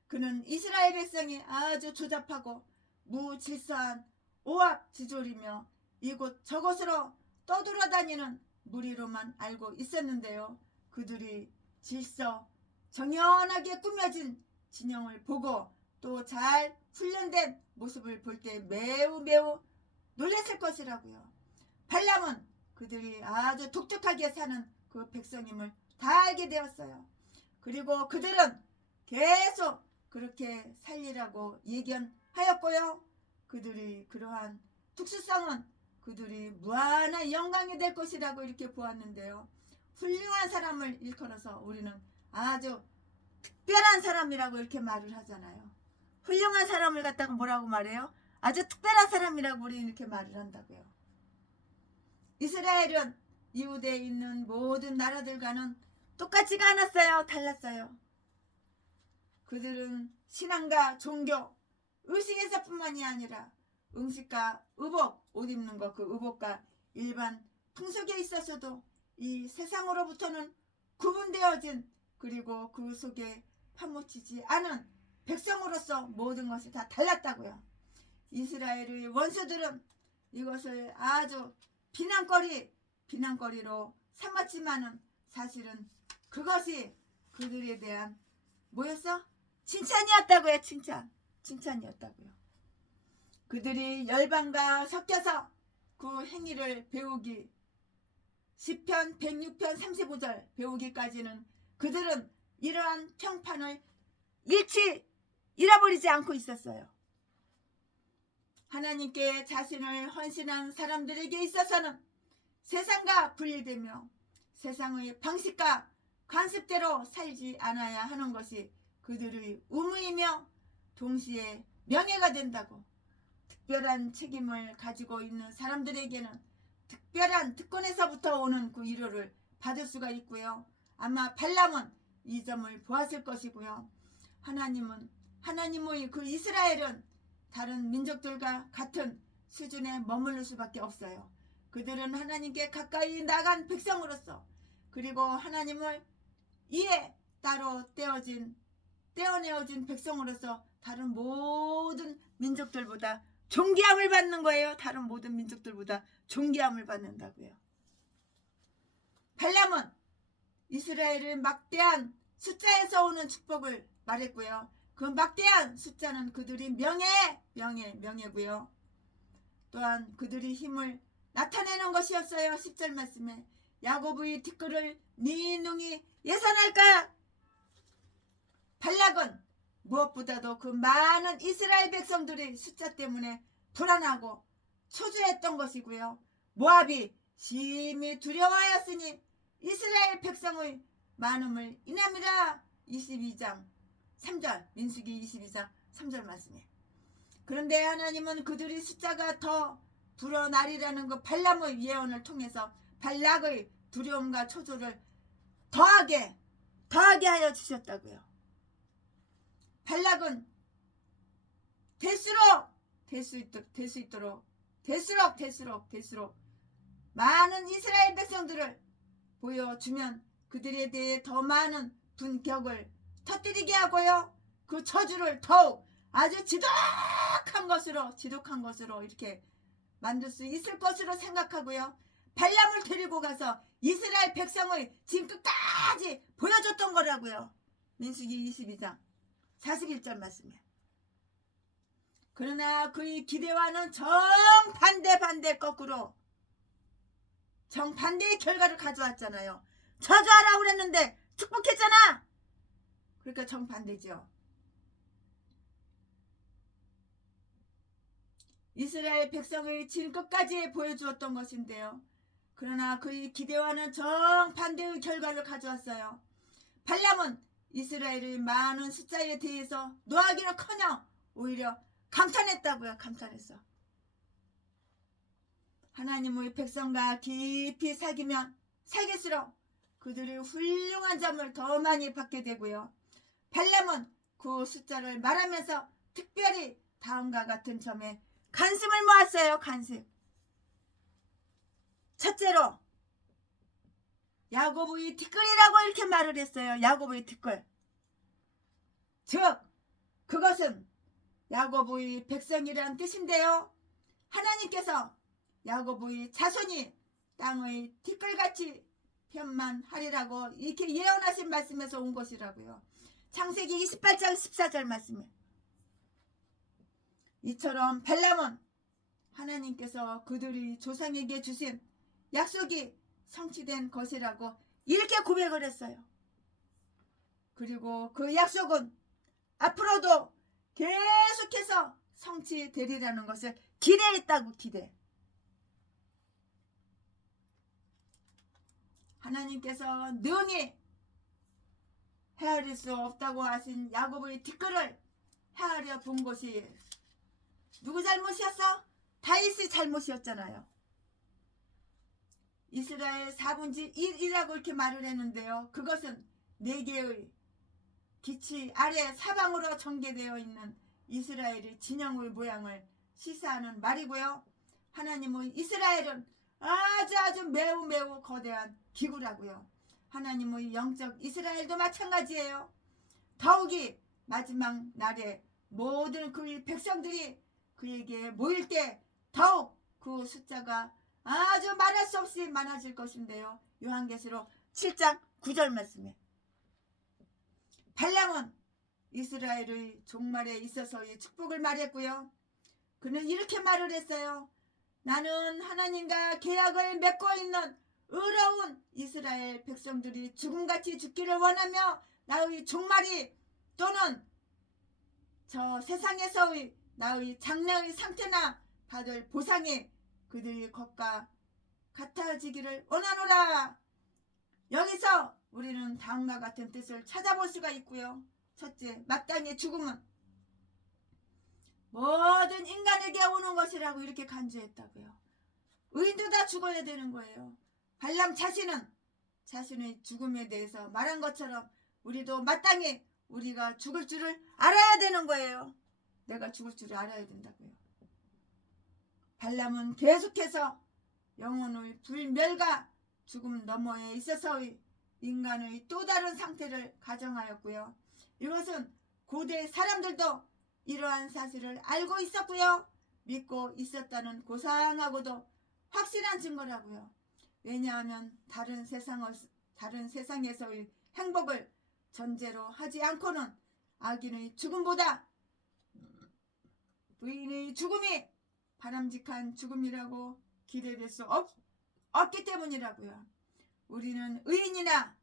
그는 이스라엘 백성이 아주 조잡하고 무질서한 오합지졸이며 이곳 저곳으로 떠돌아다니는 무리로만 알고 있었는데요. 그들이 질서 정연하게 꾸며진 진영을 보고 또 잘 훈련된 모습을 볼 때 매우 놀랐을 것이라고요. 발람은 그들이 아주 독특하게 사는 그 백성임을 다 알게 되었어요. 그리고 그들은 계속 그렇게 살리라고 예견하였고요. 그들이 그러한 특수성은 그들이 무한한 영광이 될 것이라고 이렇게 보았는데요. 훌륭한 사람을 일컬어서 우리는 아주 특별한 사람이라고 이렇게 말을 하잖아요. 훌륭한 사람을 갖다가 뭐라고 말해요? 아주 특별한 사람이라고 우리는 이렇게 말을 한다고요. 이스라엘은 이웃에 있는 모든 나라들과는 똑같지가 않았어요. 달랐어요. 그들은 신앙과 종교, 의식에서뿐만이 아니라 음식과 의복, 옷 입는 것, 그 의복과 일반 풍속에 있어서도 이 세상으로부터는 구분되어진 그리고 그 속에 파묻히지 않은 백성으로서 모든 것이 다 달랐다고요. 이스라엘의 원수들은 이것을 아주 비난거리로 삼았지만은 사실은 그것이 그들에 대한 뭐였어? 칭찬이었다고요. 칭찬이었다고요. 그들이 열방과 섞여서 그 행위를 배우기, 시편 106편 35절 배우기까지는 그들은 이러한 평판을 잃어버리지 않고 있었어요. 하나님께 자신을 헌신한 사람들에게 있어서는 세상과 분리되며 세상의 방식과 관습대로 살지 않아야 하는 것이 그들의 의무이며 동시에 명예가 된다고, 특별한 책임을 가지고 있는 사람들에게는 특별한 특권에서부터 오는 그 위로를 받을 수가 있고요. 아마 발람은 이 점을 보았을 것이고요. 하나님의 그 이스라엘은 다른 민족들과 같은 수준에 머무를 수밖에 없어요. 그들은 하나님께 가까이 나간 백성으로서, 그리고 하나님을 이에 따로 떼어내어진 백성으로서 다른 모든 민족들보다 존귀함을 받는 거예요. 다른 모든 민족들보다 존귀함을 받는다고요. 발람은 이스라엘의 막대한 숫자에서 오는 축복을 말했고요. 그 막대한 숫자는 그들이 명예고요. 또한 그들이 힘을 나타내는 것이었어요. 10절 말씀에 야곱의 티끌을 네 능히 예산할까? 발락은 무엇보다도 그 많은 이스라엘 백성들의 숫자 때문에 불안하고 초조했던 것이고요. 모압이 심히 두려워하였으니 이스라엘 백성의 많음을 인함이라. 22장 3절 민수기 22장 3절 말씀에. 그런데 하나님은 그들의 숫자가 더 불어나리라는 그 발람의 예언을 통해서 발락의 두려움과 초조를 더하게 하여 주셨다고요. 발락은 될수록 많은 이스라엘 백성들을 보여주면 그들에 대해 더 많은 분격을 터뜨리게 하고요. 그 저주를 더욱 아주 지독한 것으로 이렇게 만들 수 있을 것으로 생각하고요. 발람을 데리고 가서 이스라엘 백성의 지금 끝까지 보여줬던 거라고요. 민수기 22장 41절 말씀이에요. 그러나 그의 기대와는 정반대 거꾸로 정반대의 결과를 가져왔잖아요. 저주하라고 그랬는데 축복했잖아. 그러니까 정반대죠. 이스라엘 백성의 진 끝까지 보여주었던 것인데요. 그러나 그의 기대와는 정반대의 결과를 가져왔어요. 발람은 이스라엘의 많은 숫자에 대해서 노하기는커녕 오히려 감탄했다고요. 감탄했어. 하나님의 백성과 깊이 사귀면 사귈수록 그들의 훌륭한 점을 더 많이 받게 되고요. 발람은 그 숫자를 말하면서 특별히 다음과 같은 점에 관심을 모았어요. 관심. 첫째로 야곱의 티끌이라고 이렇게 말을 했어요. 야곱의 티끌. 즉 그것은 야곱의 백성이란 뜻인데요. 하나님께서 야곱의 자손이 땅의 티끌같이 편만하리라고 이렇게 예언하신 말씀에서 온 것이라고요. 창세기 28장 14절 말씀에. 이처럼 발람은 하나님께서 그들의 조상에게 주신 약속이 성취된 것이라고 이렇게 고백을 했어요. 그리고 그 약속은 앞으로도 계속해서 성취되리라는 것을 기대했다고. 기대. 하나님께서 능히 헤아릴 수 없다고 하신 야곱의 티끌을 헤아려 본 것이 누구 잘못이었어? 다윗의 잘못이었잖아요. 이스라엘 4분지 1이라고 이렇게 말을 했는데요. 그것은 4개의 기치 아래 사방으로 전개되어 있는 이스라엘의 진영의 모양을 시사하는 말이고요. 하나님의 이스라엘은 아주 매우 거대한 기구라고요. 하나님의 영적 이스라엘도 마찬가지예요. 더욱이 마지막 날에 모든 그의 백성들이 그에게 모일 때 더욱 그 숫자가 아주 말할 수 없이 많아질 것인데요. 요한계시록 7장 9절 말씀에 발람은 이스라엘의 종말에 있어서의 축복을 말했고요. 그는 이렇게 말을 했어요. 나는 하나님과 계약을 맺고 있는 의로운 이스라엘 백성들이 죽음같이 죽기를 원하며 나의 종말이 또는 저 세상에서의 나의 장래의 상태나 받을 보상이 그들의 것과 같아지기를 원하노라. 여기서 우리는 다음과 같은 뜻을 찾아볼 수가 있고요. 첫째, 마땅히 죽음은 모든 인간에게 오는 것이라고 이렇게 간주했다고요. 의인도 다 죽어야 되는 거예요. 발람 자신은 자신의 죽음에 대해서 말한 것처럼 우리도 마땅히 우리가 죽을 줄을 알아야 되는 거예요. 내가 죽을 줄을 알아야 된다고요. 발람은 계속해서 영혼의 불멸과 죽음 너머에 있어서의 인간의 또 다른 상태를 가정하였고요. 이것은 고대 사람들도 이러한 사실을 알고 있었고요. 믿고 있었다는 고상하고도 확실한 증거라고요. 왜냐하면 다른 세상에서의 행복을 전제로 하지 않고는 악인의 죽음보다 의인의 죽음이 바람직한 죽음이라고 기대될 수 없기 때문이라고요. 우리는 의인이나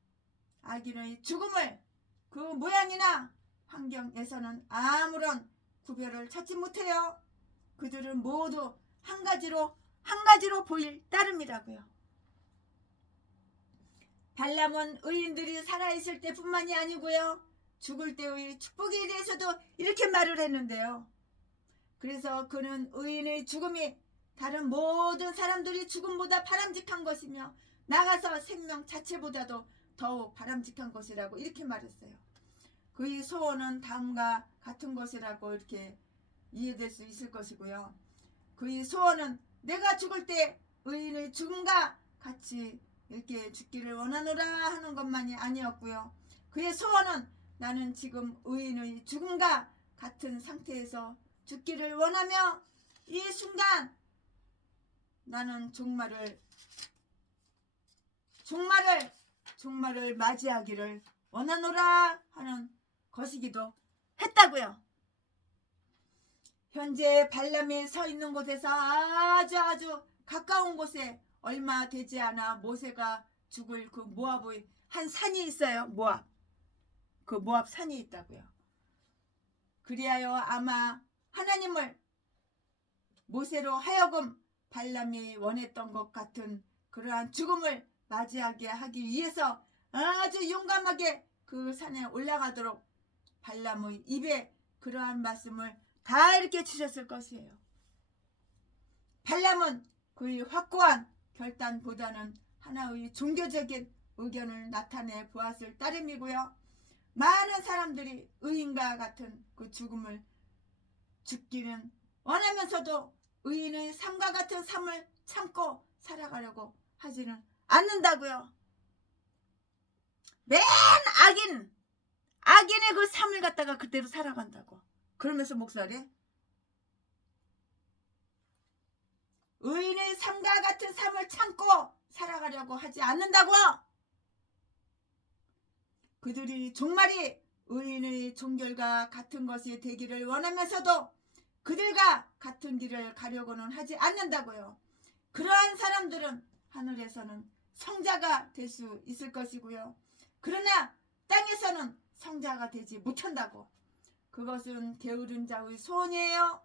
악인의 죽음을 그 모양이나 환경에서는 아무런 구별을 찾지 못해요. 그들은 모두 한 가지로 보일 따름이라고요. 발람은 의인들이 살아있을 때뿐만이 아니고요. 죽을 때의 축복에 대해서도 이렇게 말을 했는데요. 그래서 그는 의인의 죽음이 다른 모든 사람들이 죽음보다 바람직한 것이며 나가서 생명 자체보다도 더욱 바람직한 것이라고 이렇게 말했어요. 그의 소원은 다음과 같은 것이라고 이렇게 이해될 수 있을 것이고요. 그의 소원은 내가 죽을 때 의인의 죽음과 같이 이렇게 죽기를 원하노라 하는 것만이 아니었고요. 그의 소원은 나는 지금 의인의 죽음과 같은 상태에서 죽기를 원하며 이 순간 나는 종말을 맞이하기를 원하노라 하는 것이기도 했다고요. 현재 발람이 서 있는 곳에서 아주 가까운 곳에 얼마 되지 않아 모세가 죽을 그 모압의 한 산이 있어요. 모압. 그 모압 산이 있다고요. 그리하여 아마 하나님을 모세로 하여금 발람이 원했던 것 같은 그러한 죽음을 맞이하게 하기 위해서 아주 용감하게 그 산에 올라가도록 발람의 입에 그러한 말씀을 다 이렇게 주셨을 것이에요. 발람은 그의 확고한 결단보다는 하나의 종교적인 의견을 나타내 보았을 따름이고요. 많은 사람들이 의인과 같은 그 죽음을 죽기는 원하면서도 의인의 삶과 같은 삶을 참고 살아가려고 하지는 않는다고요. 맨 악인의 그 삶을 갖다가 그대로 살아간다고. 그러면서 목사님, 의인의 삶과 같은 삶을 참고 살아가려고 하지 않는다고. 그들이 종말이 의인의 종결과 같은 것이 되기를 원하면서도 그들과 같은 길을 가려고는 하지 않는다고요. 그러한 사람들은 하늘에서는 성자가 될 수 있을 것이고요. 그러나 땅에서는 성자가 되지 못한다고. 그것은 게으른 자의 소원이에요.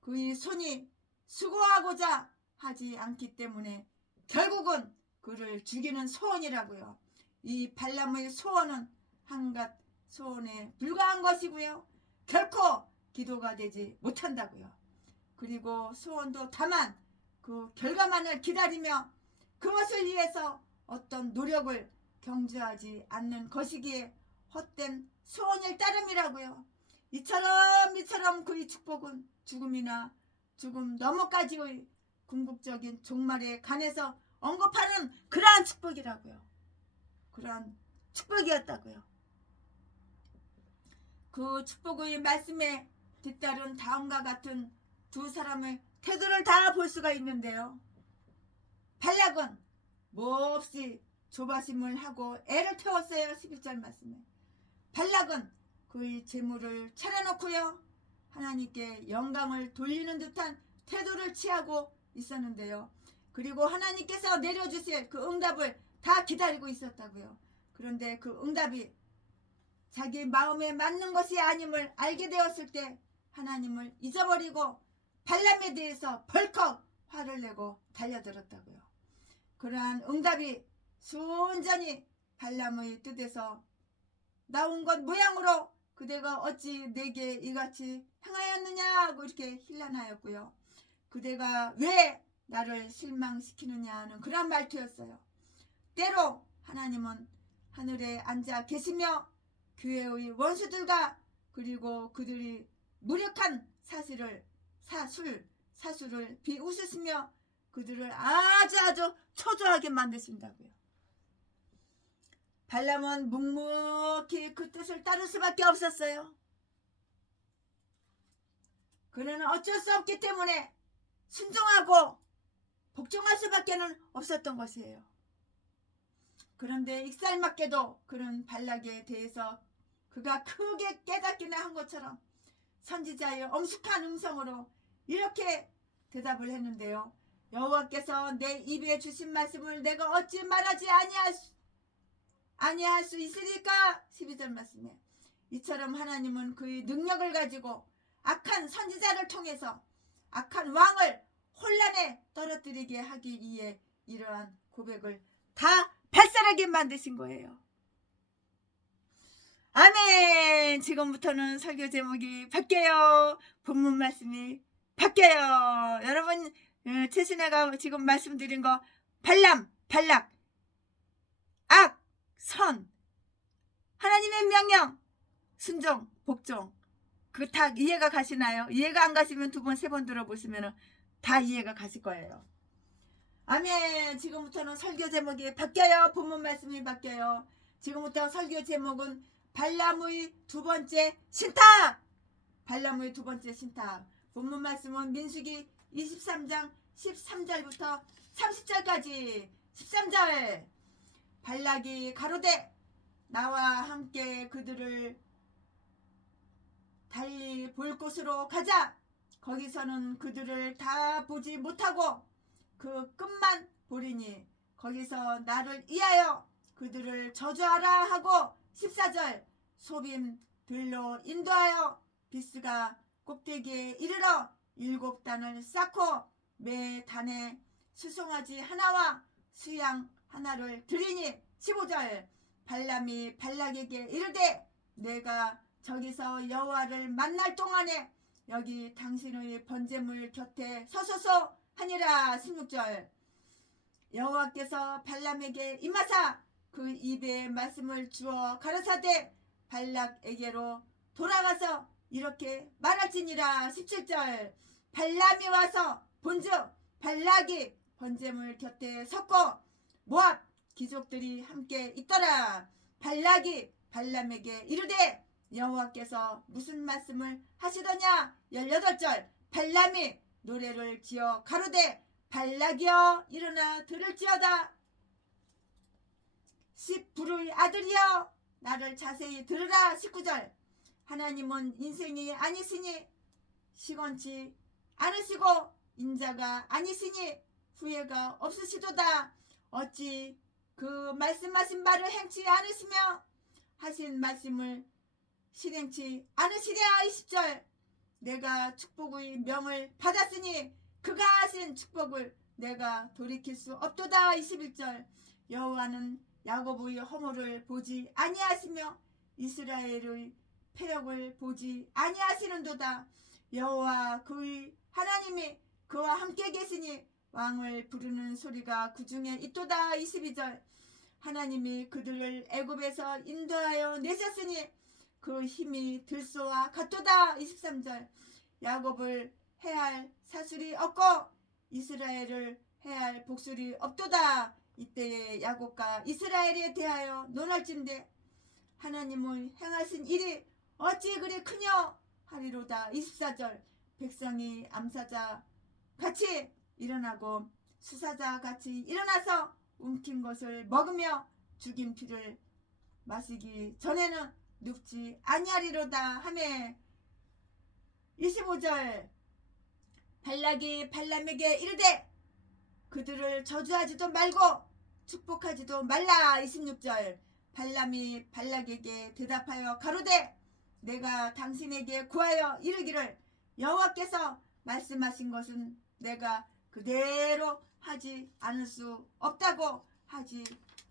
그의 손이 수고하고자 하지 않기 때문에 결국은 그를 죽이는 소원이라고요. 이 발람의 소원은 한갓 소원에 불과한 것이고요. 결코 기도가 되지 못한다고요. 그리고 소원도 다만 그 결과만을 기다리며 그것을 위해서 어떤 노력을 경주하지 않는 것이기에 헛된 소원일 따름이라고요. 이처럼 그의 축복은 죽음이나 죽음 너머까지의 궁극적인 종말에 관해서 언급하는 그러한 축복이라고요. 그러한 축복이었다고요. 그 축복의 말씀에 뒤따른 다음과 같은 두 사람의 태도를 다 볼 수가 있는데요. 발락은 몹시 조바심을 하고 애를 태웠어요. 11절 말씀에 발락은 그 그의 재물을 차려놓고요 하나님께 영광을 돌리는 듯한 태도를 취하고 있었는데요. 그리고 하나님께서 내려주실 그 응답을 다 기다리고 있었다고요. 그런데 그 응답이 자기 마음에 맞는 것이 아님을 알게 되었을 때 하나님을 잊어버리고 발람에 대해서 벌컥 화를 내고 달려들었다고요. 그러한 응답이 순전히 발람의 뜻에서 나온 것 모양으로 그대가 어찌 내게 이같이 행하였느냐고 이렇게 힐난하였고요. 그대가 왜 나를 실망시키느냐 하는 그런 말투였어요. 때로 하나님은 하늘에 앉아 계시며 교회의 원수들과 그리고 그들이 무력한 사수를 비웃으시며 그들을 아주 초조하게 만드신다고요. 발람은 묵묵히 그 뜻을 따를 수밖에 없었어요. 그는 어쩔 수 없기 때문에 순종하고 복종할 수밖에 없었던 것이에요. 그런데 익살맞게도 그는 발락에 대해서 그가 크게 깨닫기는 한 것처럼 선지자의 엄숙한 음성으로 이렇게 대답을 했는데요. 여호와께서 내 입에 주신 말씀을 내가 어찌 말하지 아니할 수 있으리까? 12절 말씀에 이처럼 하나님은 그의 능력을 가지고 악한 선지자를 통해서 악한 왕을 혼란에 떨어뜨리게 하기 위해 이러한 고백을 다 발설하게 만드신 거예요. 아멘. 지금부터는 설교 제목이 바뀌어요. 본문 말씀이 바뀌어요. 여러분 최신애가 지금 말씀드린 거 발람, 발락, 악, 선, 하나님의 명령, 순종, 복종 그거 다 이해가 가시나요? 이해가 안 가시면 두 번, 세 번 들어보시면 다 이해가 가실 거예요. 아멘. 지금부터는 설교 제목이 바뀌어요. 본문 말씀이 바뀌어요. 지금부터 설교 제목은 발람의 두 번째 신탁. 발람의 두 번째 신탁. 본문 말씀은 민수기 23장 13절부터 30절까지. 13절. 발락이 가로되 나와 함께 그들을 달리 볼 곳으로 가자. 거기서는 그들을 다 보지 못하고 그 끝만 보리니 거기서 나를 위하여 그들을 저주하라 하고 14절 소빔 들로 인도하여 비스가 꼭대기에 이르러 7단을 쌓고 매 단에 수송아지 하나와 수양 하나를 드리니 15절 발람이 발락에게 이르되 내가 저기서 여호와를 만날 동안에 여기 당신의 번제물 곁에 서소서 하니라. 16절 여호와께서 발람에게 임하사 그 입에 말씀을 주어 가르사되 발락에게로 돌아가서 이렇게 말할지니라. 17절 발람이 와서 본즉 발락이 번제물 곁에 섰고 모압 귀족들이 함께 있더라. 발락이 발람에게 이르되 여호와께서 무슨 말씀을 하시더냐. 18절 발람이 노래를 지어 가로되 발락이여 일어나 들을지어다. 십불의 아들이여 나를 자세히 들으라. 19절 하나님은 인생이 아니시니 시건치 않으시고 인자가 아니시니 후회가 없으시도다. 어찌 그 말씀하신 바를 행치 않으시며 하신 말씀을 실행치 않으시랴. 20절 내가 축복의 명을 받았으니 그가 하신 축복을 내가 돌이킬 수 없도다. 21절 여호와는 야곱의 허물을 보지 아니하시며 이스라엘의 패역을 보지 아니하시는도다. 여호와 그의 하나님이 그와 함께 계시니 왕을 부르는 소리가 그 중에 있도다. 22절 하나님이 그들을 애굽에서 인도하여 내셨으니 그 힘이 들소와 같도다. 23절 야곱을 해할 사술이 없고 이스라엘을 해할 복술이 없도다. 이때에 야곱과 이스라엘에 대하여 논할진대 하나님의 행하신 일이 어찌 그리 크뇨 하리로다. 24절 백성이 암사자 같이 일어나고 수사자 같이 일어나서 움킨 것을 먹으며 죽인 피를 마시기 전에는 눕지 아니하리로다 하매 25절 발락이 발람에게 이르되 그들을 저주하지도 말고 축복하지도 말라. 26절 발람이 발락에게 대답하여 가로되 내가 당신에게 구하여 이르기를 여호와께서 말씀하신 것은 내가 그대로 하지 않을 수 없다고 하지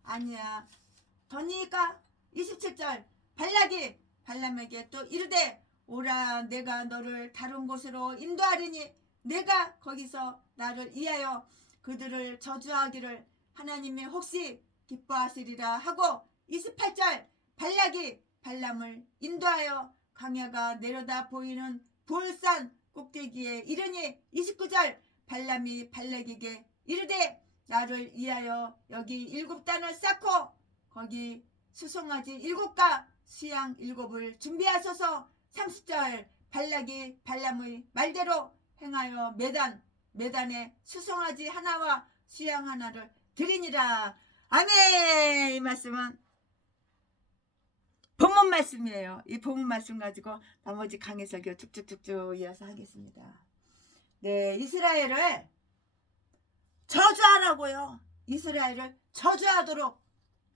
아니하더니까. 27절 발락이 발람에게 또 이르되 오라 내가 너를 다른 곳으로 인도하리니 내가 거기서 나를 위하여 그들을 저주하기를 하나님이 혹시 기뻐하시리라 하고. 28절 발락이 발람을 인도하여 광야가 내려다 보이는 볼산 꼭대기에 이르니 29절 발람이 발락에게 이르되 나를 위하여 여기 7단을 쌓고 거기 수송아지 7과 수양 7을 준비하소서. 30절 발락이 발람의 말대로 행하여 매단에 수송아지 하나와 수양 하나를 드리니라. 아멘. 이 말씀은 본문 말씀이에요. 이 본문 말씀 가지고 나머지 강해설교 쭉쭉쭉쭉 이어서 하겠습니다. 네, 이스라엘을 저주하라고요. 이스라엘을 저주하도록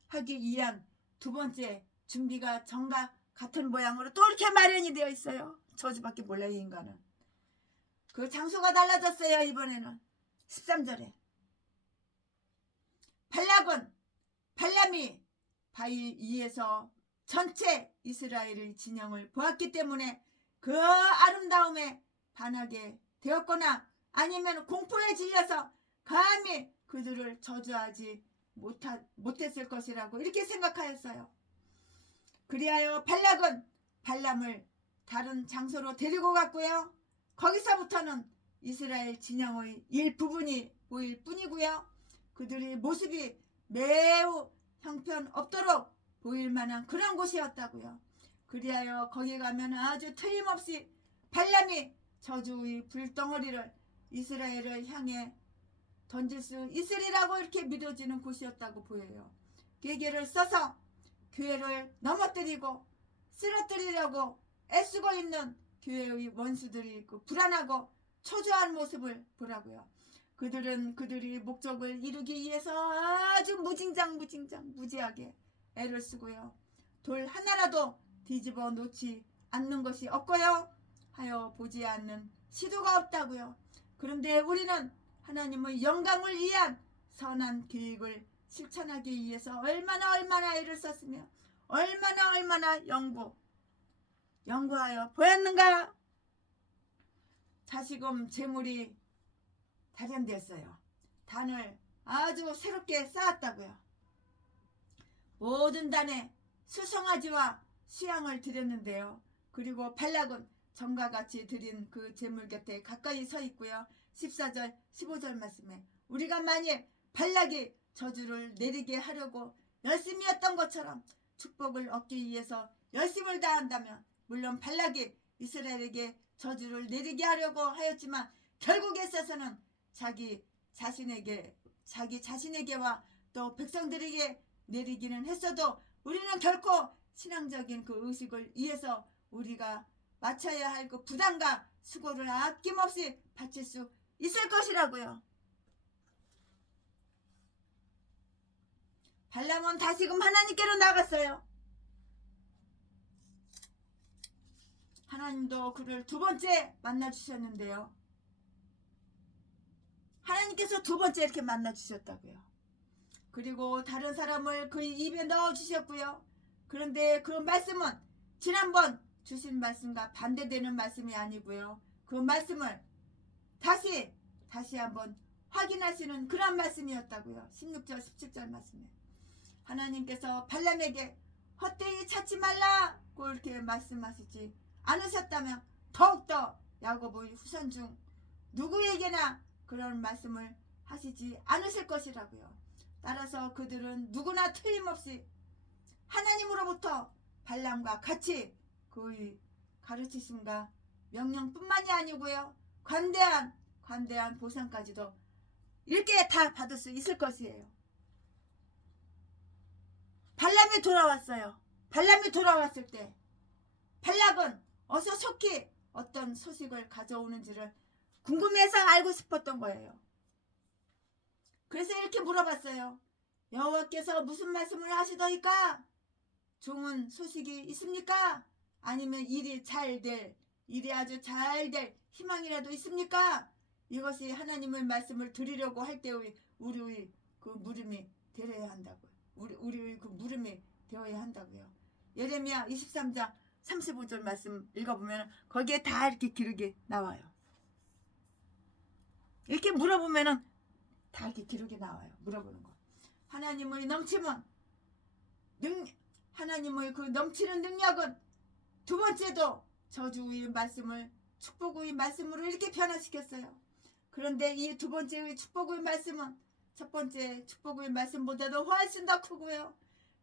하기 위한 두 번째 준비가 정과 같은 모양으로 또 이렇게 마련이 되어 있어요. 저주밖에 몰라요, 이 인간은. 그 장소가 달라졌어요. 이번에는 13절에 발람이 바위 위에서 전체 이스라엘의 진영을 보았기 때문에 그 아름다움에 반하게 되었거나 아니면 공포에 질려서 감히 그들을 저주하지 못했을 것이라고 이렇게 생각하였어요. 그리하여 발락은 발람을 다른 장소로 데리고 갔고요. 거기서부터는 이스라엘 진영의 일부분이 보일 뿐이고요. 그들의 모습이 매우 형편없도록 보일 만한 그런 곳이었다고요. 그리하여 거기 가면 아주 틀림없이 발람이 저주의 불덩어리를 이스라엘을 향해 던질 수 있으리라고 이렇게 믿어지는 곳이었다고 보여요. 계계를 써서 교회를 넘어뜨리고 쓰러뜨리려고 애쓰고 있는 교회의 원수들이 그 불안하고 초조한 모습을 보라고요. 그들은 그들의 목적을 이루기 위해서 아주 무지하게 애를 쓰고요. 돌 하나라도 뒤집어 놓지 않는 것이 없고요. 하여 보지 않는 시도가 없다고요. 그런데 우리는 하나님의 영광을 위한 선한 계획을 실천하기 위해서 얼마나 애를 썼으며 얼마나 연구하여 보았는가. 다시금 재물이 발현되었어요. 단을 아주 새롭게 쌓았다고요. 모든 단에 수송아지와 수양을 드렸는데요. 그리고 발락은 전과 같이 드린 그 재물 곁에 가까이 서 있고요. 14절 15절 말씀에 우리가 만일 발락이 저주를 내리게 하려고 열심히 했던 것처럼 축복을 얻기 위해서 열심을 다한다면 물론 발락이 이스라엘에게 저주를 내리게 하려고 하였지만 결국에 있어서는 자기 자신에게와 또 백성들에게 내리기는 했어도 우리는 결코 신앙적인 그 의식을 위해서 우리가 마쳐야 할 그 부담과 수고를 아낌없이 바칠 수 있을 것이라고요. 발람은 다시금 하나님께로 나갔어요. 하나님도 그를 두 번째 만나주셨는데요. 하나님께서 두 번째 이렇게 만나주셨다고요. 그리고 다른 사람을 그의 입에 넣어주셨고요. 그런데 그 말씀은 지난번 주신 말씀과 반대되는 말씀이 아니고요. 그 말씀을 다시 한번 확인하시는 그런 말씀이었다고요. 16절 17절 말씀에 하나님께서 발람에게 헛되이 찾지 말라고 이렇게 말씀하시지 않으셨다면 더욱더 야고보의 후손 중 누구에게나 그런 말씀을 하시지 않으실 것이라고요. 따라서 그들은 누구나 틀림없이 하나님으로부터 발람과 같이 그의 가르치심과 명령뿐만이 아니고요. 관대한 보상까지도 이렇게 다 받을 수 있을 것이에요. 발람이 돌아왔어요. 발람이 돌아왔을 때 발락은 어서 속히 어떤 소식을 가져오는지를 궁금해서 알고 싶었던 거예요. 그래서 이렇게 물어봤어요. 여호와께서 무슨 말씀을 하시더이까? 좋은 소식이 있습니까? 아니면 일이 아주 잘 될 희망이라도 있습니까? 이것이 하나님의 말씀을 드리려고 할 때의 우리의 그 물음이 되어야 한다고요. 우리의 그 물음이 되어야 한다고요. 예레미야 23장 35절 말씀 읽어보면 거기에 다 이렇게 기록이 나와요. 이렇게 물어보면은 다 이렇게 기록이 나와요. 물어보는 거. 하나님의 넘침은 하나님의 그 넘치는 능력은 두 번째도 저주의 말씀을 축복의 말씀으로 이렇게 변화시켰어요. 그런데 이 두 번째의 축복의 말씀은 첫 번째 축복의 말씀보다도 훨씬 더 크고요.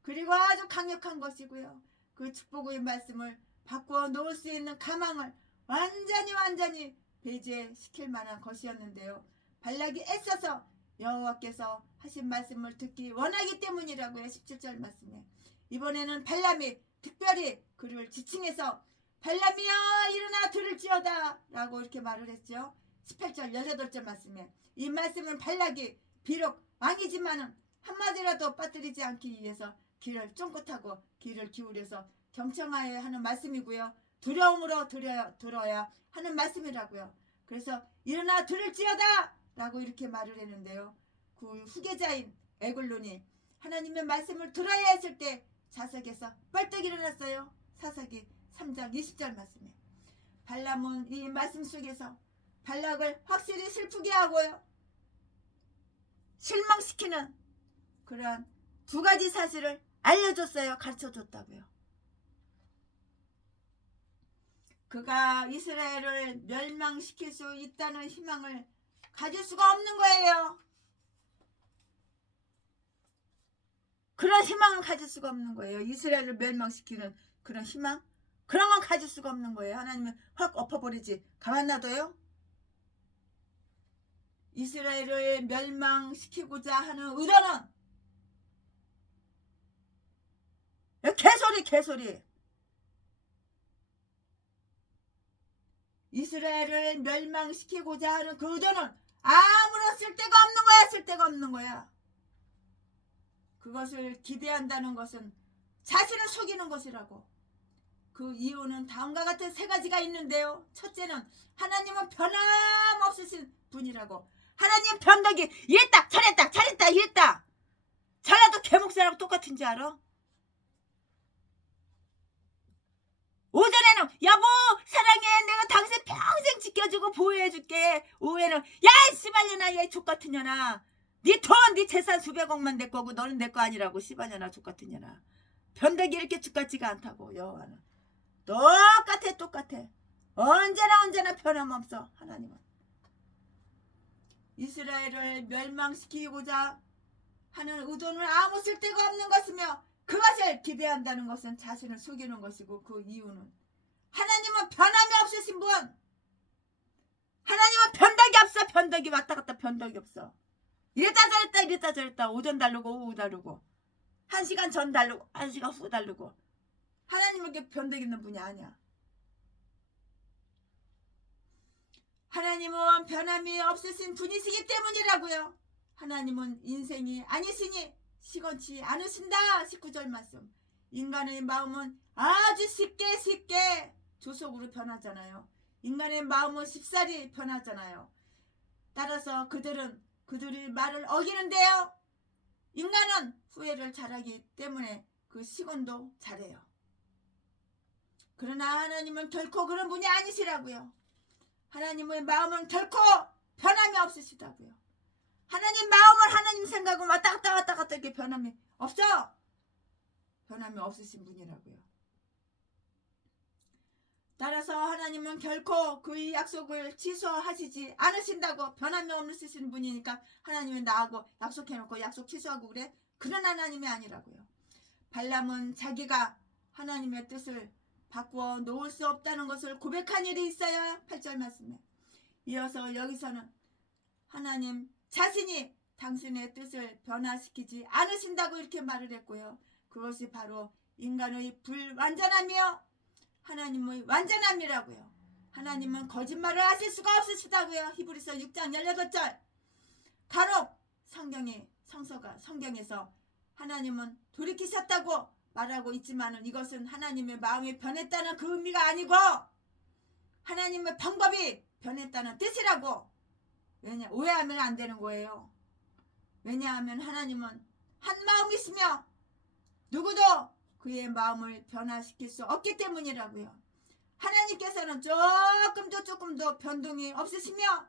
그리고 아주 강력한 것이고요. 그 축복의 말씀을 바꾸어 놓을 수 있는 가망을 완전히 배제시킬 만한 것이었는데요. 발락이 애써서 여호와께서 하신 말씀을 듣기 원하기 때문이라고요. 17절 말씀에. 이번에는 발람이 특별히 그를 지칭해서 발람이여 일어나 들을지어다 라고 이렇게 말을 했죠. 18절 18절 말씀에 이 말씀은 발락이 비록 왕이지만은 한마디라도 빠뜨리지 않기 위해서 귀를 쫑긋하고 귀를 기울여서 경청하여야 하는 말씀이고요. 두려움으로 들어야 하는 말씀이라고요. 그래서 일어나 들을지어다 라고 이렇게 말을 했는데요. 그 후계자인 에글론이 하나님의 말씀을 들어야 했을 때 자석에서 벌떡 일어났어요. 사사기 3장 20절 말씀에 발람은 이 말씀 속에서 발락을 확실히 슬프게 하고요. 실망시키는 그러한 두 가지 사실을 알려줬어요. 가르쳐줬다고요. 그가 이스라엘을 멸망시킬 수 있다는 희망을 가질 수가 없는 거예요. 그런 희망을 가질 수가 없는 거예요. 이스라엘을 멸망시키는 그런 희망? 그런 건 가질 수가 없는 거예요. 하나님은 확 엎어버리지. 가만 놔둬요? 이스라엘을 멸망시키고자 하는 의도는 개소리. 이스라엘을 멸망시키고자 하는 그 의도는 아무런 쓸데가 없는 거야. 그것을 기대한다는 것은 자신을 속이는 것이라고. 그 이유는 다음과 같은 세 가지가 있는데요. 첫째는 하나님은 변함없으신 분이라고. 하나님 변덕이 이랬다 저랬다 이랬다. 전라도 개목사랑 똑같은 줄 알아? 오전에는 여보 사랑해 내가 당신 평생 지켜주고 보호해줄게. 오후에는 야 씨발년아 얘 족같은 년아 네 돈 네 재산 수백억만 내 거고 너는 내 거 아니라고 씨발년아 족같은 년아. 변덕이 이렇게 족같지가 않다고. 여호와는 똑같아. 언제나 변함없어. 하나님은 이스라엘을 멸망시키고자 하는 의도는 아무 쓸데가 없는 것이며 그것을 기대한다는 것은 자신을 속이는 것이고 그 이유는 하나님은 변함이 없으신 분. 하나님은 변덕이 없어. 변덕이 왔다 갔다 변덕이 없어. 이랬다 저랬다 오전 다르고 오후 다르고 1시간 전 다르고 1시간 후 다르고 하나님은 이렇게 변덕 있는 분이 아니야. 하나님은 변함이 없으신 분이시기 때문이라고요. 하나님은 인생이 아니시니 시건치 않으신다. 19절 말씀. 인간의 마음은 아주 쉽게 조속으로 변하잖아요. 인간의 마음은 쉽사리 변하잖아요. 따라서 그들의 말을 어기는데요. 인간은 후회를 잘하기 때문에 그 시건도 잘해요. 그러나 하나님은 결코 그런 분이 아니시라고요. 하나님의 마음은 결코 변함이 없으시다고요. 하나님 마음을 하나님 생각은 왔다 갔다 이렇게 변함이 없어. 변함이 없으신 분이라고요. 따라서 하나님은 결코 그의 약속을 취소하시지 않으신다고. 변함이 없으신 분이니까 하나님이 나하고 약속해놓고 약속 취소하고 그래? 그런 하나님이 아니라고요. 발람은 자기가 하나님의 뜻을 바꾸어 놓을 수 없다는 것을 고백한 일이 있어요. 8절 말씀에. 이어서 여기서는 하나님 자신이 당신의 뜻을 변화시키지 않으신다고 이렇게 말을 했고요. 그것이 바로 인간의 불완전함이요 하나님의 완전함이라고요. 하나님은 거짓말을 하실 수가 없으시다고요. 히브리서 6장 18절. 간혹 성경에서 하나님은 돌이키셨다고 말하고 있지만 이것은 하나님의 마음이 변했다는 그 의미가 아니고 하나님의 방법이 변했다는 뜻이라고. 오해하면 안 되는 거예요. 왜냐하면 하나님은 한 마음이시며 누구도 그의 마음을 변화시킬 수 없기 때문이라고요. 하나님께서는 조금도 변동이 없으시며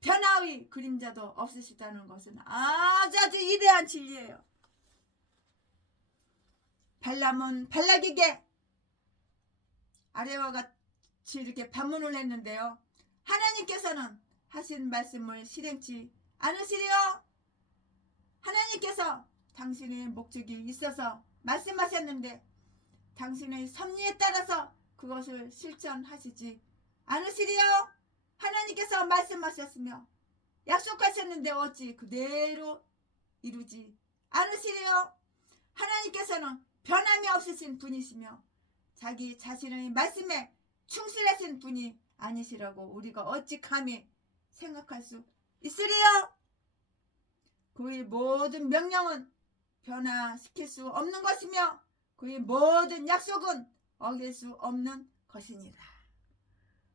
변화의 그림자도 없으시다는 것은 아주 위대한 진리예요. 발람은 발락에게 아래와 같이 이렇게 반문을 했는데요. 하나님께서는 하신 말씀을 실행치 않으시리요. 하나님께서 당신의 목적이 있어서 말씀하셨는데 당신의 섭리에 따라서 그것을 실천하시지 않으시리요. 하나님께서 말씀하셨으며 약속하셨는데 어찌 그대로 이루지 않으시리요. 하나님께서는 변함이 없으신 분이시며 자기 자신의 말씀에 충실하신 분이 아니시라고 우리가 어찌 감히 생각할 수 있으리요. 그의 모든 명령은 변화시킬 수 없는 것이며 그의 모든 약속은 어길 수 없는 것이니라.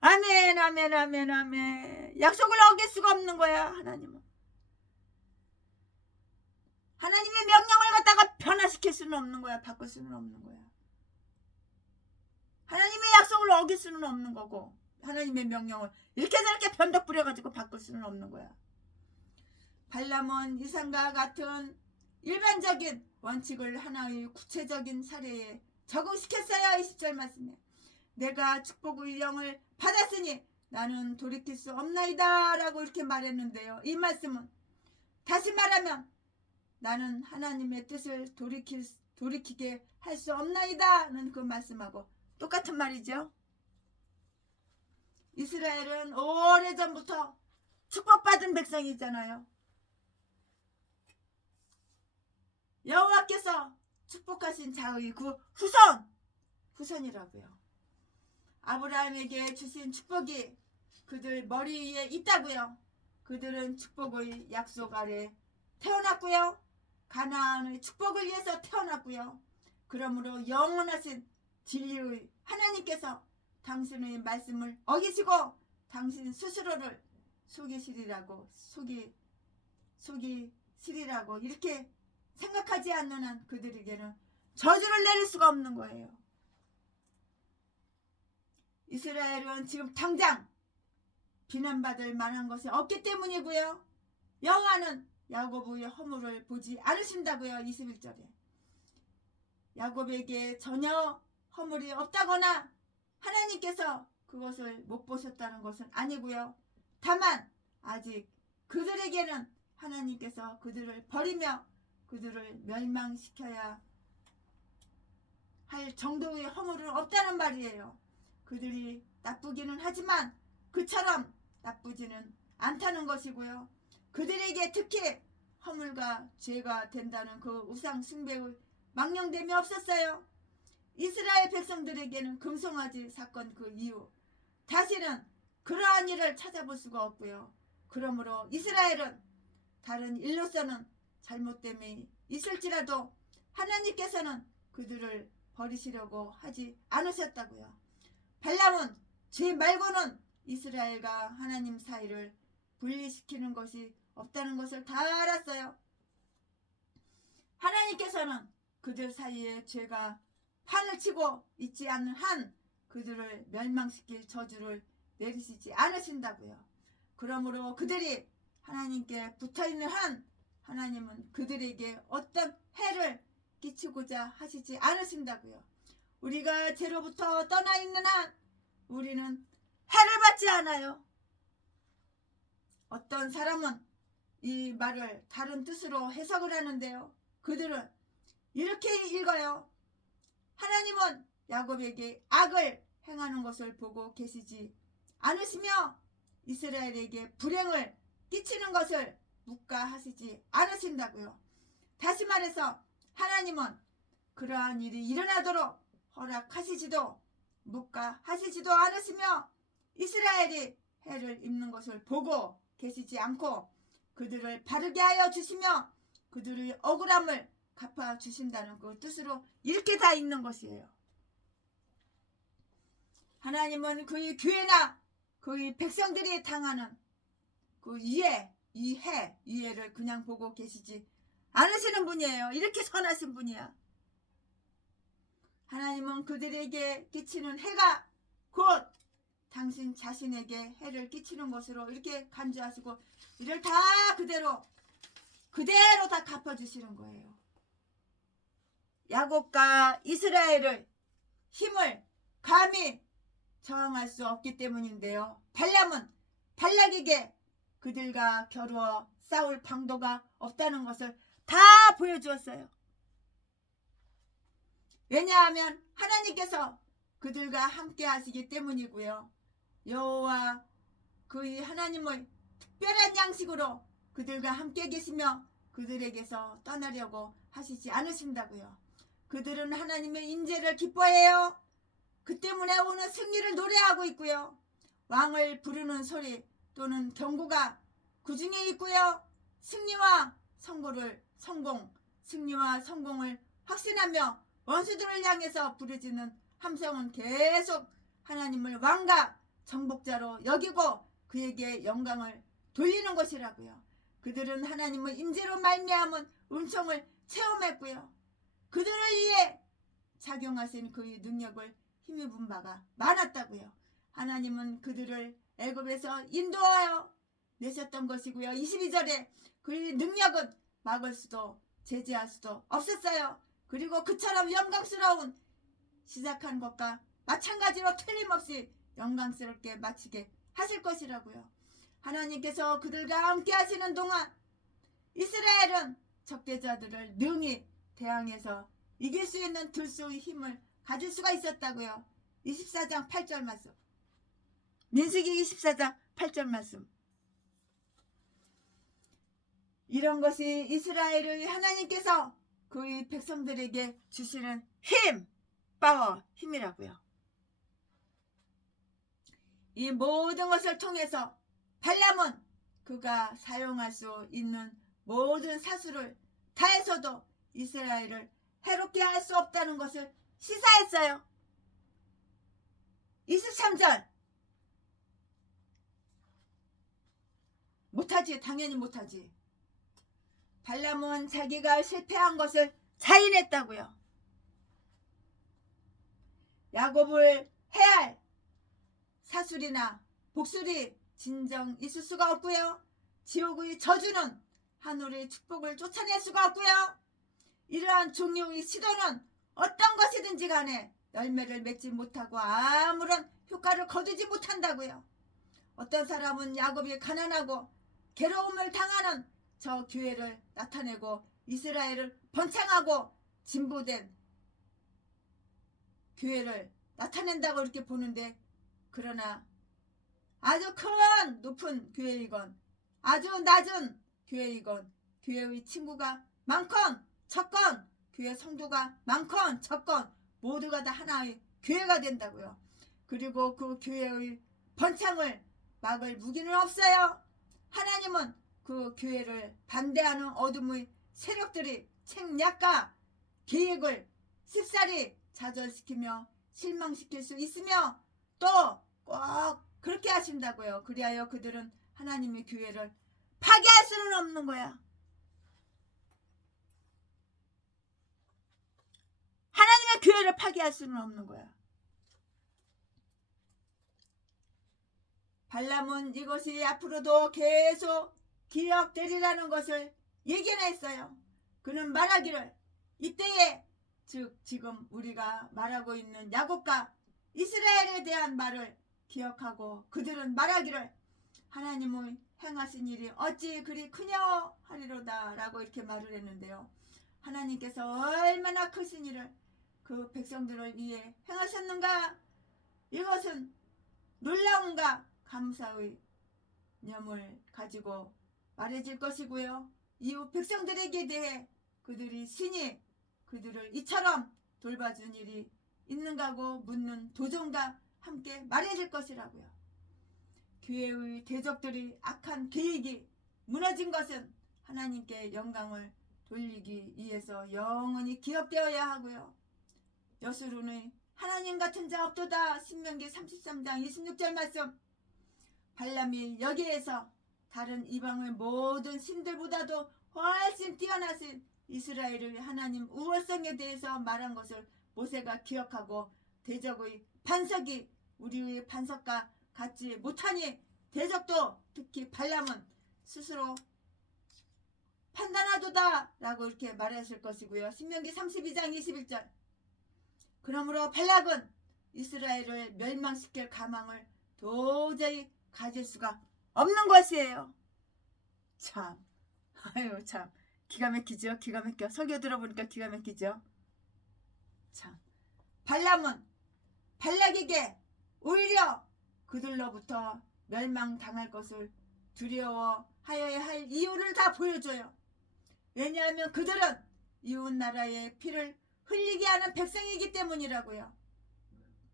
아멘, 아멘, 아멘, 아멘. 약속을 어길 수가 없는 거야. 하나님은 하나님의 명령을 갖다가 변화시킬 수는 없는 거야. 바꿀 수는 없는 거야. 하나님의 약속을 어길 수는 없는 거고 하나님의 명령을 이렇게 저렇게 변덕 부려가지고 바꿀 수는 없는 거야. 발람은 이상과 같은 일반적인 원칙을 하나의 구체적인 사례에 적응시켰어요. 20절 말씀에 내가 축복의 영을 받았으니 나는 돌이킬 수 없나이다 라고 이렇게 말했는데요. 이 말씀은 다시 말하면 나는 하나님의 뜻을 돌이키게 할 수 없나이다는 그 말씀하고 똑같은 말이죠. 이스라엘은 오래전부터 축복받은 백성이잖아요. 여호와께서 축복하신 자의 그 후손이라고요. 아브라함에게 주신 축복이 그들 머리 위에 있다고요. 그들은 축복의 약속 아래 태어났고요. 가나안의 축복을 위해서 태어났고요. 그러므로 영원하신 진리의 하나님께서 당신의 말씀을 어기시고 당신 스스로를 속이시리라고 이렇게 생각하지 않는 한 그들에게는 저주를 내릴 수가 없는 거예요. 이스라엘은 지금 당장 비난받을 만한 것이 없기 때문이고요. 여호와는 야곱의 허물을 보지 않으신다고요. 21절에 야곱에게 전혀 허물이 없다거나 하나님께서 그것을 못 보셨다는 것은 아니고요. 다만 아직 그들에게는 하나님께서 그들을 버리며 그들을 멸망시켜야 할 정도의 허물은 없다는 말이에요. 그들이 나쁘기는 하지만 그처럼 나쁘지는 않다는 것이고요. 그들에게 특히 허물과 죄가 된다는 그 우상 숭배의 망령됨이 없었어요. 이스라엘 백성들에게는 금송아지 사건 그 이후 다시는 그러한 일을 찾아볼 수가 없고요. 그러므로 이스라엘은 다른 일로서는 잘못됨이 있을지라도 하나님께서는 그들을 버리시려고 하지 않으셨다고요. 발람은 죄 말고는 이스라엘과 하나님 사이를 분리시키는 것이 없다는 것을 다 알았어요. 하나님께서는 그들 사이에 죄가 판을 치고 있지 않는 한 그들을 멸망시킬 저주를 내리시지 않으신다고요. 그러므로 그들이 하나님께 붙어있는 한 하나님은 그들에게 어떤 해를 끼치고자 하시지 않으신다고요. 우리가 죄로부터 떠나 있는 한 우리는 해를 받지 않아요. 어떤 사람은 이 말을 다른 뜻으로 해석을 하는데요. 그들은 이렇게 읽어요. 하나님은 야곱에게 악을 행하는 것을 보고 계시지 않으시며 이스라엘에게 불행을 끼치는 것을 묵과하시지 않으신다고요. 다시 말해서 하나님은 그러한 일이 일어나도록 허락하시지도 묵과하시지도 않으시며 이스라엘이 해를 입는 것을 보고 계시지 않고 그들을 바르게 하여 주시며 그들의 억울함을 갚아주신다는 그 뜻으로 이렇게 다 있는 것이에요. 하나님은 그의 교회나 그의 백성들이 당하는 그 이해를 그냥 보고 계시지 않으시는 분이에요. 이렇게 선하신 분이야. 하나님은 그들에게 끼치는 해가 곧 당신 자신에게 해를 끼치는 것으로 이렇게 간주하시고 이를 다 그대로 다 갚아주시는 거예요. 야곱과 이스라엘의 힘을 감히 저항할 수 없기 때문인데요. 발람은 발락에게 그들과 겨루어 싸울 방도가 없다는 것을 다 보여주었어요. 왜냐하면 하나님께서 그들과 함께 하시기 때문이고요. 여호와 그의 하나님의 특별한 양식으로 그들과 함께 계시며 그들에게서 떠나려고 하시지 않으신다고요. 그들은 하나님의 인재를 기뻐해요. 그 때문에 오늘 승리를 노래하고 있고요. 왕을 부르는 소리 또는 경고가 그 중에 있고요. 승리와 성공을 확신하며 원수들을 향해서 부르짖는 함성은 계속 하나님을 왕과 정복자로 여기고 그에게 영광을 돌리는 것이라고요. 그들은 하나님의 임재로 말미암은 은총을 체험했고요. 그들을 위해 작용하신 그의 능력을 힘입은 바가 많았다고요. 하나님은 그들을 애굽에서 인도하여 내셨던 것이고요. 22절에 그의 능력은 막을 수도 제재할 수도 없었어요. 그리고 그처럼 영광스러운 시작한 것과 마찬가지로 틀림없이 영광스럽게 마치게 하실 것이라고요. 하나님께서 그들과 함께 하시는 동안 이스라엘은 적대자들을 능히 대항해서 이길 수 있는 들소의 힘을 가질 수가 있었다고요. 24장 8절 말씀. 민수기 24장 8절 말씀. 이런 것이 이스라엘의 하나님께서 그의 백성들에게 주시는 힘이라고요. 이 모든 것을 통해서 발람은 그가 사용할 수 있는 모든 사수를 다해서도 이스라엘을 해롭게 할 수 없다는 것을 시사했어요. 23절. 못하지. 당연히 못하지. 발람은 자기가 실패한 것을 자인했다고요. 야곱을 해할 사술이나 복술이 진정 있을 수가 없고요. 지옥의 저주는 하늘의 축복을 쫓아낼 수가 없고요. 이러한 종류의 시도는 어떤 것이든지 간에 열매를 맺지 못하고 아무런 효과를 거두지 못한다고요. 어떤 사람은 야곱이 가난하고 괴로움을 당하는 저 기회를 나타내고 이스라엘을 번창하고 진보된 교회를 나타낸다고 이렇게 보는데, 그러나 아주 큰 높은 교회이건 아주 낮은 교회이건 교회의 친구가 많건 적건 교회 성도가 많건 적건 모두가 다 하나의 교회가 된다고요. 그리고 그 교회의 번창을 막을 무기는 없어요. 하나님은 그 교회를 반대하는 어둠의 세력들이 책략과 계획을 씁쓸히 좌절시키며 실망시킬 수 있으며 또 꼭 그렇게 하신다고요. 그리하여 그들은 하나님의 교회를 파괴할 수는 없는 거야. 하나님의 교회를 파괴할 수는 없는 거야. 발람은 이것이 앞으로도 계속 기억되리라는 것을 예견했어요. 그는 말하기를 이때에, 즉 지금 우리가 말하고 있는 야곱과 이스라엘에 대한 말을 기억하고 그들은 말하기를 하나님의 행하신 일이 어찌 그리 크냐 하리로다 라고 이렇게 말을 했는데요. 하나님께서 얼마나 크신 일을 그 백성들을 위해 행하셨는가, 이것은 놀라움과 감사의 념을 가지고 말해질 것이고요. 이후 백성들에게 대해 그들이 신이 그들을 이처럼 돌봐준 일이 있는가고 묻는 도전과 함께 말해질 것이라고요. 교회의 대적들이 악한 계획이 무너진 것은 하나님께 영광을 돌리기 위해서 영원히 기억되어야 하고요. 여수론의 하나님 같은 자 없도다. 신명기 33장 26절 말씀. 발람이 여기에서 다른 이방의 모든 신들보다도 훨씬 뛰어나신 이스라엘의 하나님 우월성에 대해서 말한 것을 모세가 기억하고 대적의 반석이 우리의 반석과 같지 못하니 대적도 특히 발람은 스스로 판단하도다 라고 이렇게 말했을 것이고요. 신명기 32장 21절. 그러므로 발락은 이스라엘을 멸망시킬 가망을 도저히 가질 수가 없는 것이에요. 참, 아유 참 기가 막히죠. 기가 막혀. 설교 들어보니까 기가 막히죠. 참, 발람은 발락에게 오히려 그들로부터 멸망당할 것을 두려워하여야 할 이유를 다 보여줘요. 왜냐하면 그들은 이웃나라의 피를 흘리게 하는 백성이기 때문이라고요.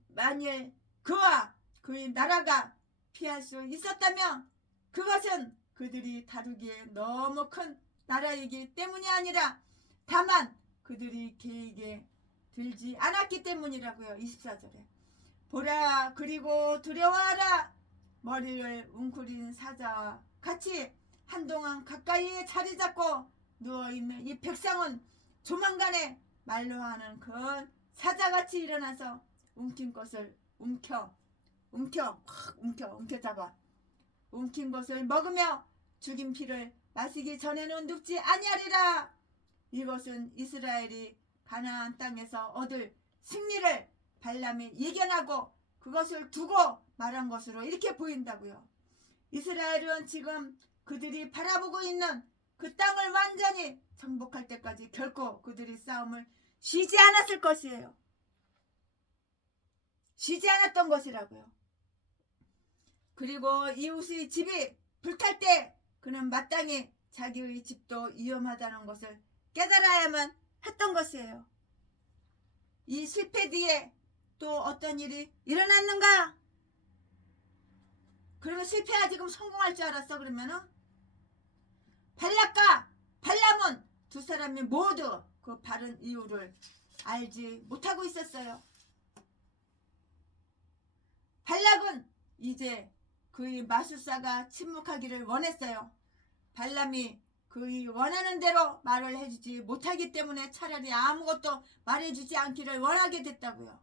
만일 그와 그의 나라가 피할 수 있었다면 그것은 그들이 다루기에 너무 큰 나라이기 때문이 아니라 다만 그들이 계획에 들지 않았기 때문이라고요. 24절에 보라 그리고 두려워하라. 머리를 웅크린 사자와 같이 한동안 가까이에 자리 잡고 누워있는 이 백성은 조만간에 말로 하는 그 사자같이 일어나서 움킨 것을 움켜잡아 움킨 것을 먹으며 죽인 피를 마시기 전에는 눕지 아니하리라. 이것은 이스라엘이 가나안 땅에서 얻을 승리를 발람이 예견하고 그것을 두고 말한 것으로 이렇게 보인다고요. 이스라엘은 지금 그들이 바라보고 있는 그 땅을 완전히 정복할 때까지 결코 그들이 싸움을 쉬지 않았을 것이에요. 쉬지 않았던 것이라고요. 그리고 이웃의 집이 불탈 때 그는 마땅히 자기의 집도 위험하다는 것을 깨달아야만 했던 것이에요. 이 실패 뒤에 또 어떤 일이 일어났는가? 그러면 실패야 지금 성공할 줄 알았어? 그러면은 발락과 발람은 두 사람이 모두 그 바른 이유를 알지 못하고 있었어요. 발락은 이제 그의 마술사가 침묵하기를 원했어요. 발람이 그의 원하는 대로 말을 해주지 못하기 때문에 차라리 아무것도 말해주지 않기를 원하게 됐다고요.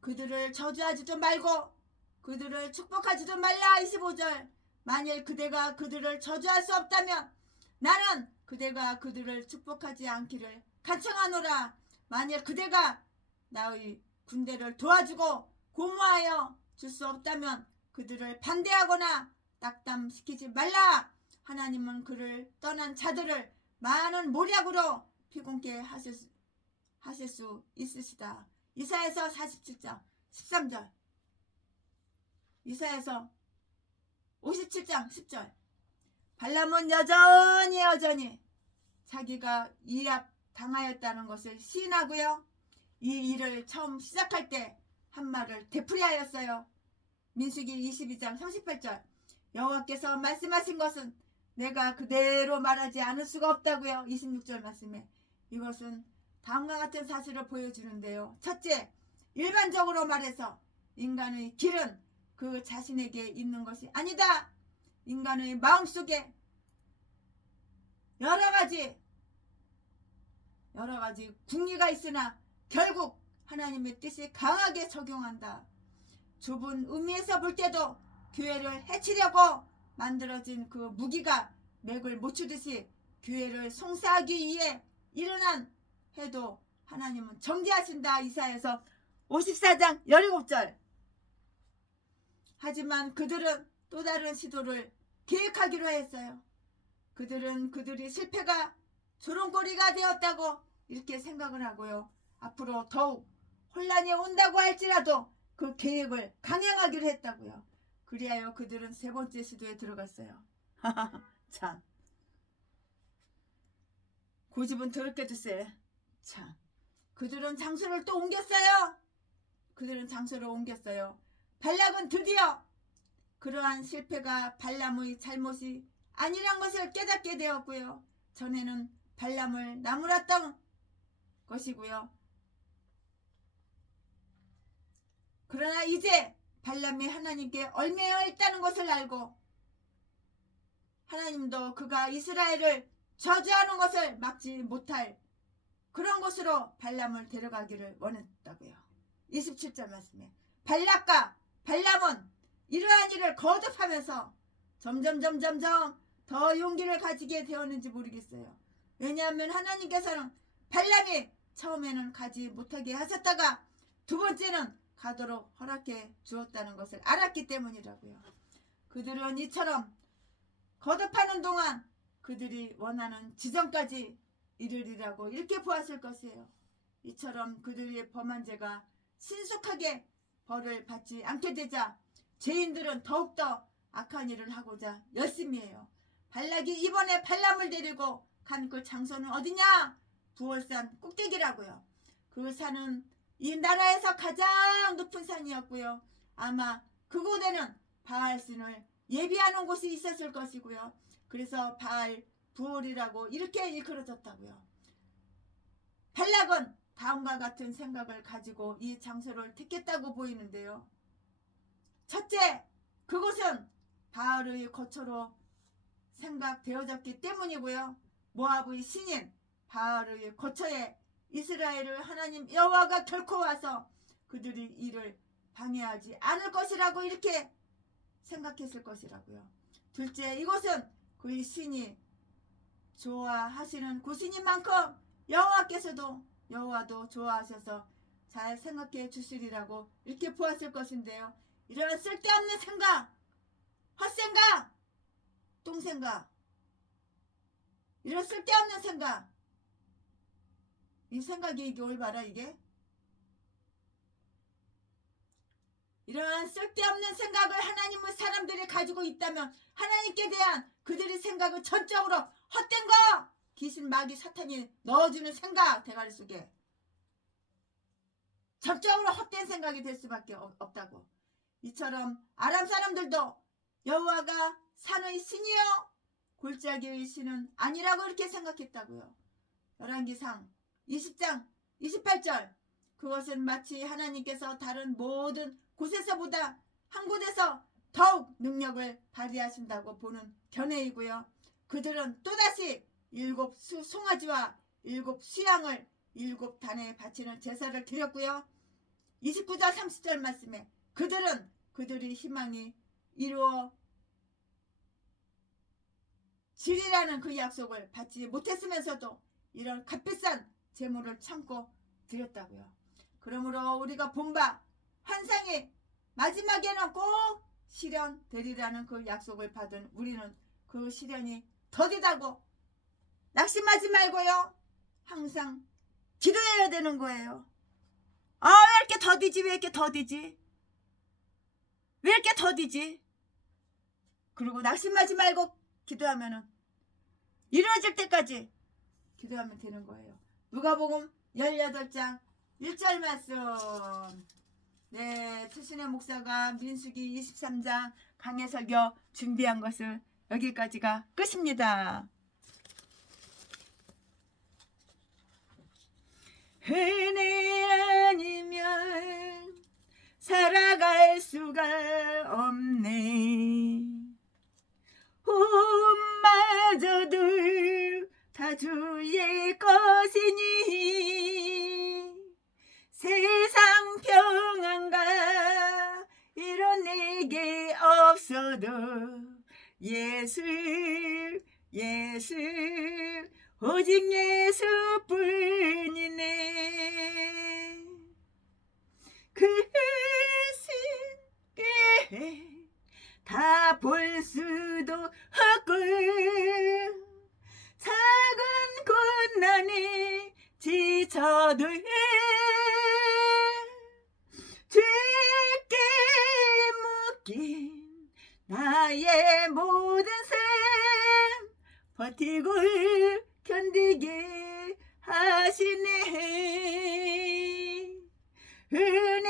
그들을 저주하지도 말고 그들을 축복하지도 말라. 25절. 만일 그대가 그들을 저주할 수 없다면 나는 그대가 그들을 축복하지 않기를 간청하노라. 만일 그대가 나의 군대를 도와주고 고무하여 줄 수 없다면 그들을 반대하거나 낙담시키지 말라. 하나님은 그를 떠난 자들을 많은 모략으로 피곤케 하실 수 있으시다. 이사야서 47장 13절. 이사야서 57장 10절. 발람은 여전히 자기가 위압 당하였다는 것을 시인하고요. 이 일을 처음 시작할 때 한 말을 되풀이하였어요. 민수기 22장 38절. 여호와께서 말씀하신 것은 내가 그대로 말하지 않을 수가 없다고요. 26절 말씀에 이것은 다음과 같은 사실을 보여주는데요. 첫째, 일반적으로 말해서 인간의 길은 그 자신에게 있는 것이 아니다. 인간의 마음속에 여러 가지 궁리가 있으나 결국 하나님의 뜻이 강하게 적용한다. 좁은 의미에서 볼 때도 교회를 해치려고 만들어진 그 무기가 맥을 못 추듯이 교회를 송사하기 위해 일어난 해도 하나님은 정죄하신다. 이사야서 54장 17절. 하지만 그들은 또 다른 시도를 계획하기로 했어요. 그들은 그들이 실패가 조롱거리가 되었다고 이렇게 생각을 하고요. 앞으로 더욱 혼란이 온다고 할지라도 그 계획을 강행하기로 했다고요. 그리하여 그들은 세 번째 시도에 들어갔어요. 참. 고집은 더럽게 드세. 참, 그들은 장소를 또 옮겼어요. 그들은 장소를 옮겼어요. 발락은 드디어 그러한 실패가 발람의 잘못이 아니란 것을 깨닫게 되었고요. 전에는 발람을 나무랐던 것이고요. 그러나 이제 발람이 하나님께 얽매여 있다는 것을 알고 하나님도 그가 이스라엘을 저주하는 것을 막지 못할 그런 곳으로 발람을 데려가기를 원했다고요. 27절 말씀에 발락과 발람은 이러한 일을 거듭하면서 점점 더 용기를 가지게 되었는지 모르겠어요. 왜냐하면 하나님께서는 발람이 처음에는 가지 못하게 하셨다가 두 번째는 가도록 허락해 주었다는 것을 알았기 때문이라고요. 그들은 이처럼 거듭하는 동안 그들이 원하는 지점까지 이르리라고 이렇게 보았을 것이에요. 이처럼 그들의 범한 죄가 신속하게 벌을 받지 않게 되자 죄인들은 더욱더 악한 일을 하고자 열심히 해요. 발락이 이번에 발람을 데리고 간 그 장소는 어디냐? 부월산 꼭대기라고요. 그 산은 이 나라에서 가장 높은 산이었고요. 아마 그곳에는 바알신을 예비하는 곳이 있었을 것이고요. 그래서 바알 부월이라고 이렇게 일컬어졌다고요. 발락은 다음과 같은 생각을 가지고 이 장소를 택했다고 보이는데요. 첫째, 그곳은 바알의 거처로 생각되어졌기 때문이고요. 모압의 신인 바알의 거처에 이스라엘을 하나님 여호와가 결코 와서 그들이 이를 방해하지 않을 것이라고 이렇게 생각했을 것이라고요. 둘째, 이곳은 그의 신이 좋아하시는 곳인 만큼 여호와도 좋아하셔서 잘 생각해 주시리라고 이렇게 보았을 것인데요. 이런 쓸데없는 생각, 헛생각, 똥생각, 이런 쓸데없는 생각, 이 생각이 이게 올바라 이게? 이러한 쓸데없는 생각을 하나님의 사람들이 가지고 있다면 하나님께 대한 그들의 생각은 전적으로 헛된 거! 귀신, 마귀, 사탄이 넣어주는 생각, 대가리 속에 전적으로 헛된 생각이 될 수밖에 없다고. 이처럼 아람 사람들도 여호와가 산의 신이요 골짜기의 신은 아니라고 이렇게 생각했다고요. 열왕기상 20장 28절, 그것은 마치 하나님께서 다른 모든 곳에서보다 한 곳에서 더욱 능력을 발휘하신다고 보는 견해이고요. 그들은 또다시 7 송아지와 7 수양을 7 단에 바치는 제사를 드렸고요. 29절 30절 말씀에 그들은 그들의 희망이 이루어지리라는 그 약속을 받지 못했으면서도 이런 값비싼 제물을 참고 드렸다고요. 그러므로 우리가 본 바 환상이 마지막에는 꼭 실현되리라는 그 약속을 받은 우리는 그 실현이 더디다고 낙심하지 말고요. 항상 기도해야 되는 거예요. 왜 이렇게 더디지? 왜 이렇게 더디지? 왜 이렇게 더디지? 그리고 낙심하지 말고 기도하면은 이루어질 때까지 기도하면 되는 거예요. 누가복음 18장 1절 말씀. 네, 최신의 목사가 민수기 23장 강해 설교 준비한 것은 여기까지가 끝입니다. 은혜 아니면 살아갈 수가 없네. 혼마저도 다 주의 것이니 세상 평안가 이런 내게 없어도 예수 오직 예수뿐이네. 그 신께 다 볼 수도 없고 작은 고난에 지쳐도 주께 묶인 나의 모든 삶 버티고 견디게 하시네. 은혜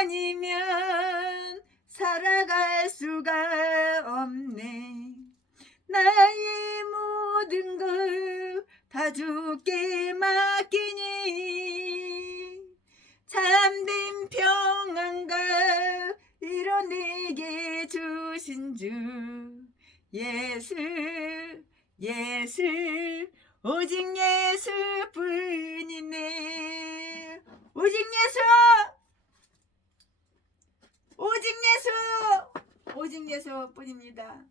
아니면 살아갈 수가 없네. 나의 모든 걸 다 주께 맡기니 참된 평안과 이뤄내게 주신 주 예수 예수 오직 예수뿐이네. 오직 예수 오직 예수 오직 예수뿐입니다.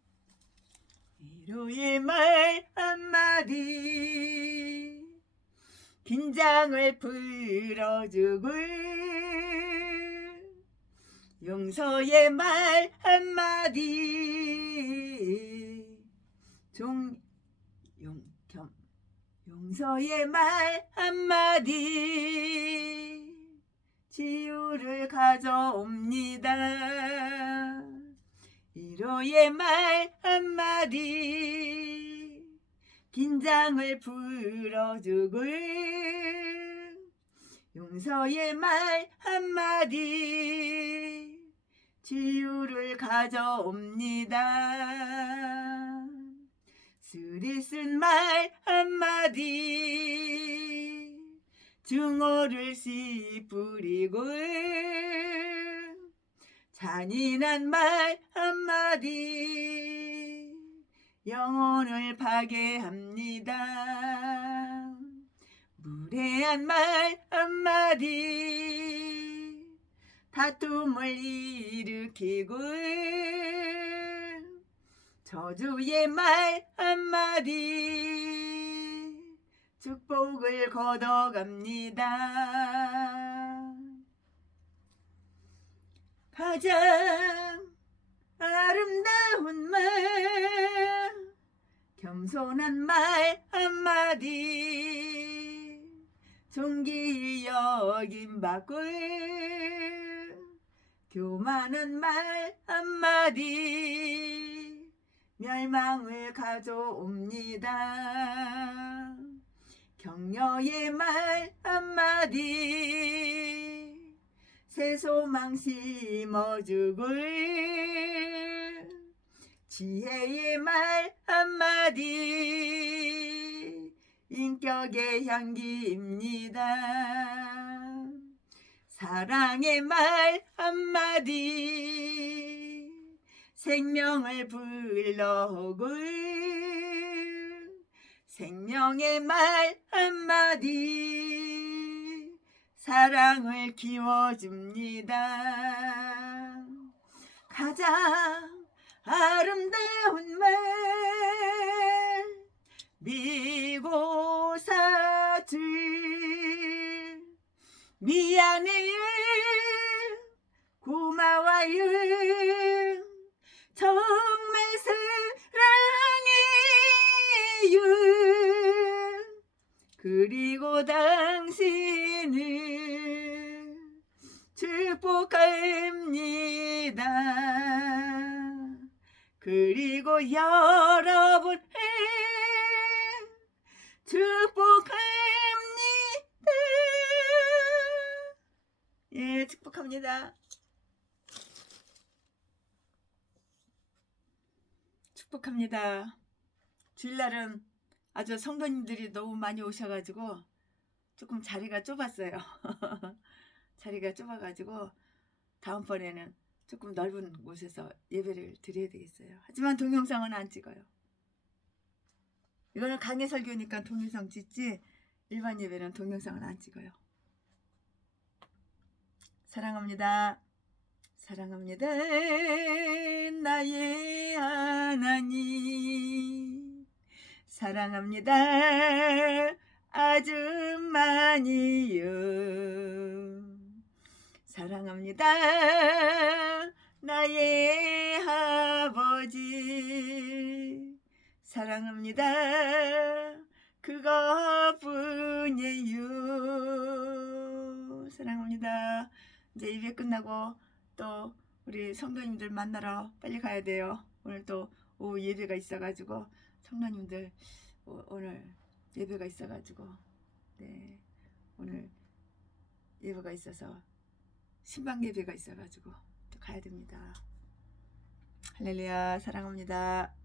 위로의 말 한마디 긴장을 풀어주고 용서의 말 한마디 용서의 말 한마디 치유를 가져옵니다. 위로의 말 한마디 긴장을 풀어주고 용서의 말 한마디 치유를 가져옵니다. 쓰리쓴 말 한마디 증오를 씨 뿌리고 잔인한 말 한마디 영혼을 파괴합니다. 무례한 말 한마디 다툼을 일으키고 저주의 말 한마디 축복을 걷어갑니다. 가장 아름다운 말 겸손한 말 한마디 존귀 여김받고 교만한 말 한마디 멸망을 가져옵니다. 격려의 말 한마디 새 소망 심어주고 지혜의 말 한마디 인격의 향기입니다. 사랑의 말 한마디 생명을 불러오고 생명의 말 한마디 사랑을 키워줍니다. 가장 아름다운 말 미고사줄 미안해요 고마워요 정말 사랑해요 그리고 당신을 축복합니다. 그리고 여러분을 축복합니다. 예, 축복합니다. 축복합니다. 주일날은 아주 성도님들이 너무 많이 오셔가지고 조금 자리가 좁았어요. 자리가 좁아가지고 다음번에는 조금 넓은 곳에서 예배를 드려야 되겠어요. 하지만 동영상은 안 찍어요. 이거는 강해 설교니까 동영상 찍지 일반 예배는 동영상은 안 찍어요. 사랑합니다. 사랑합니다. 나의 하나님 사랑합니다. 아주 많이요. 사랑합니다. 나의 아버지 사랑합니다. 그것뿐이에요. 사랑합니다. 이제 예배 끝나고 또 우리 성도님들 만나러 빨리 가야 돼요. 오늘 또 오후 예배가 있어가지고 성도님들 오늘 예배가 있어가지고 네 오늘 예배가 있어서 신방 예배가 있어가지고 또 가야 됩니다. 할렐루야 사랑합니다.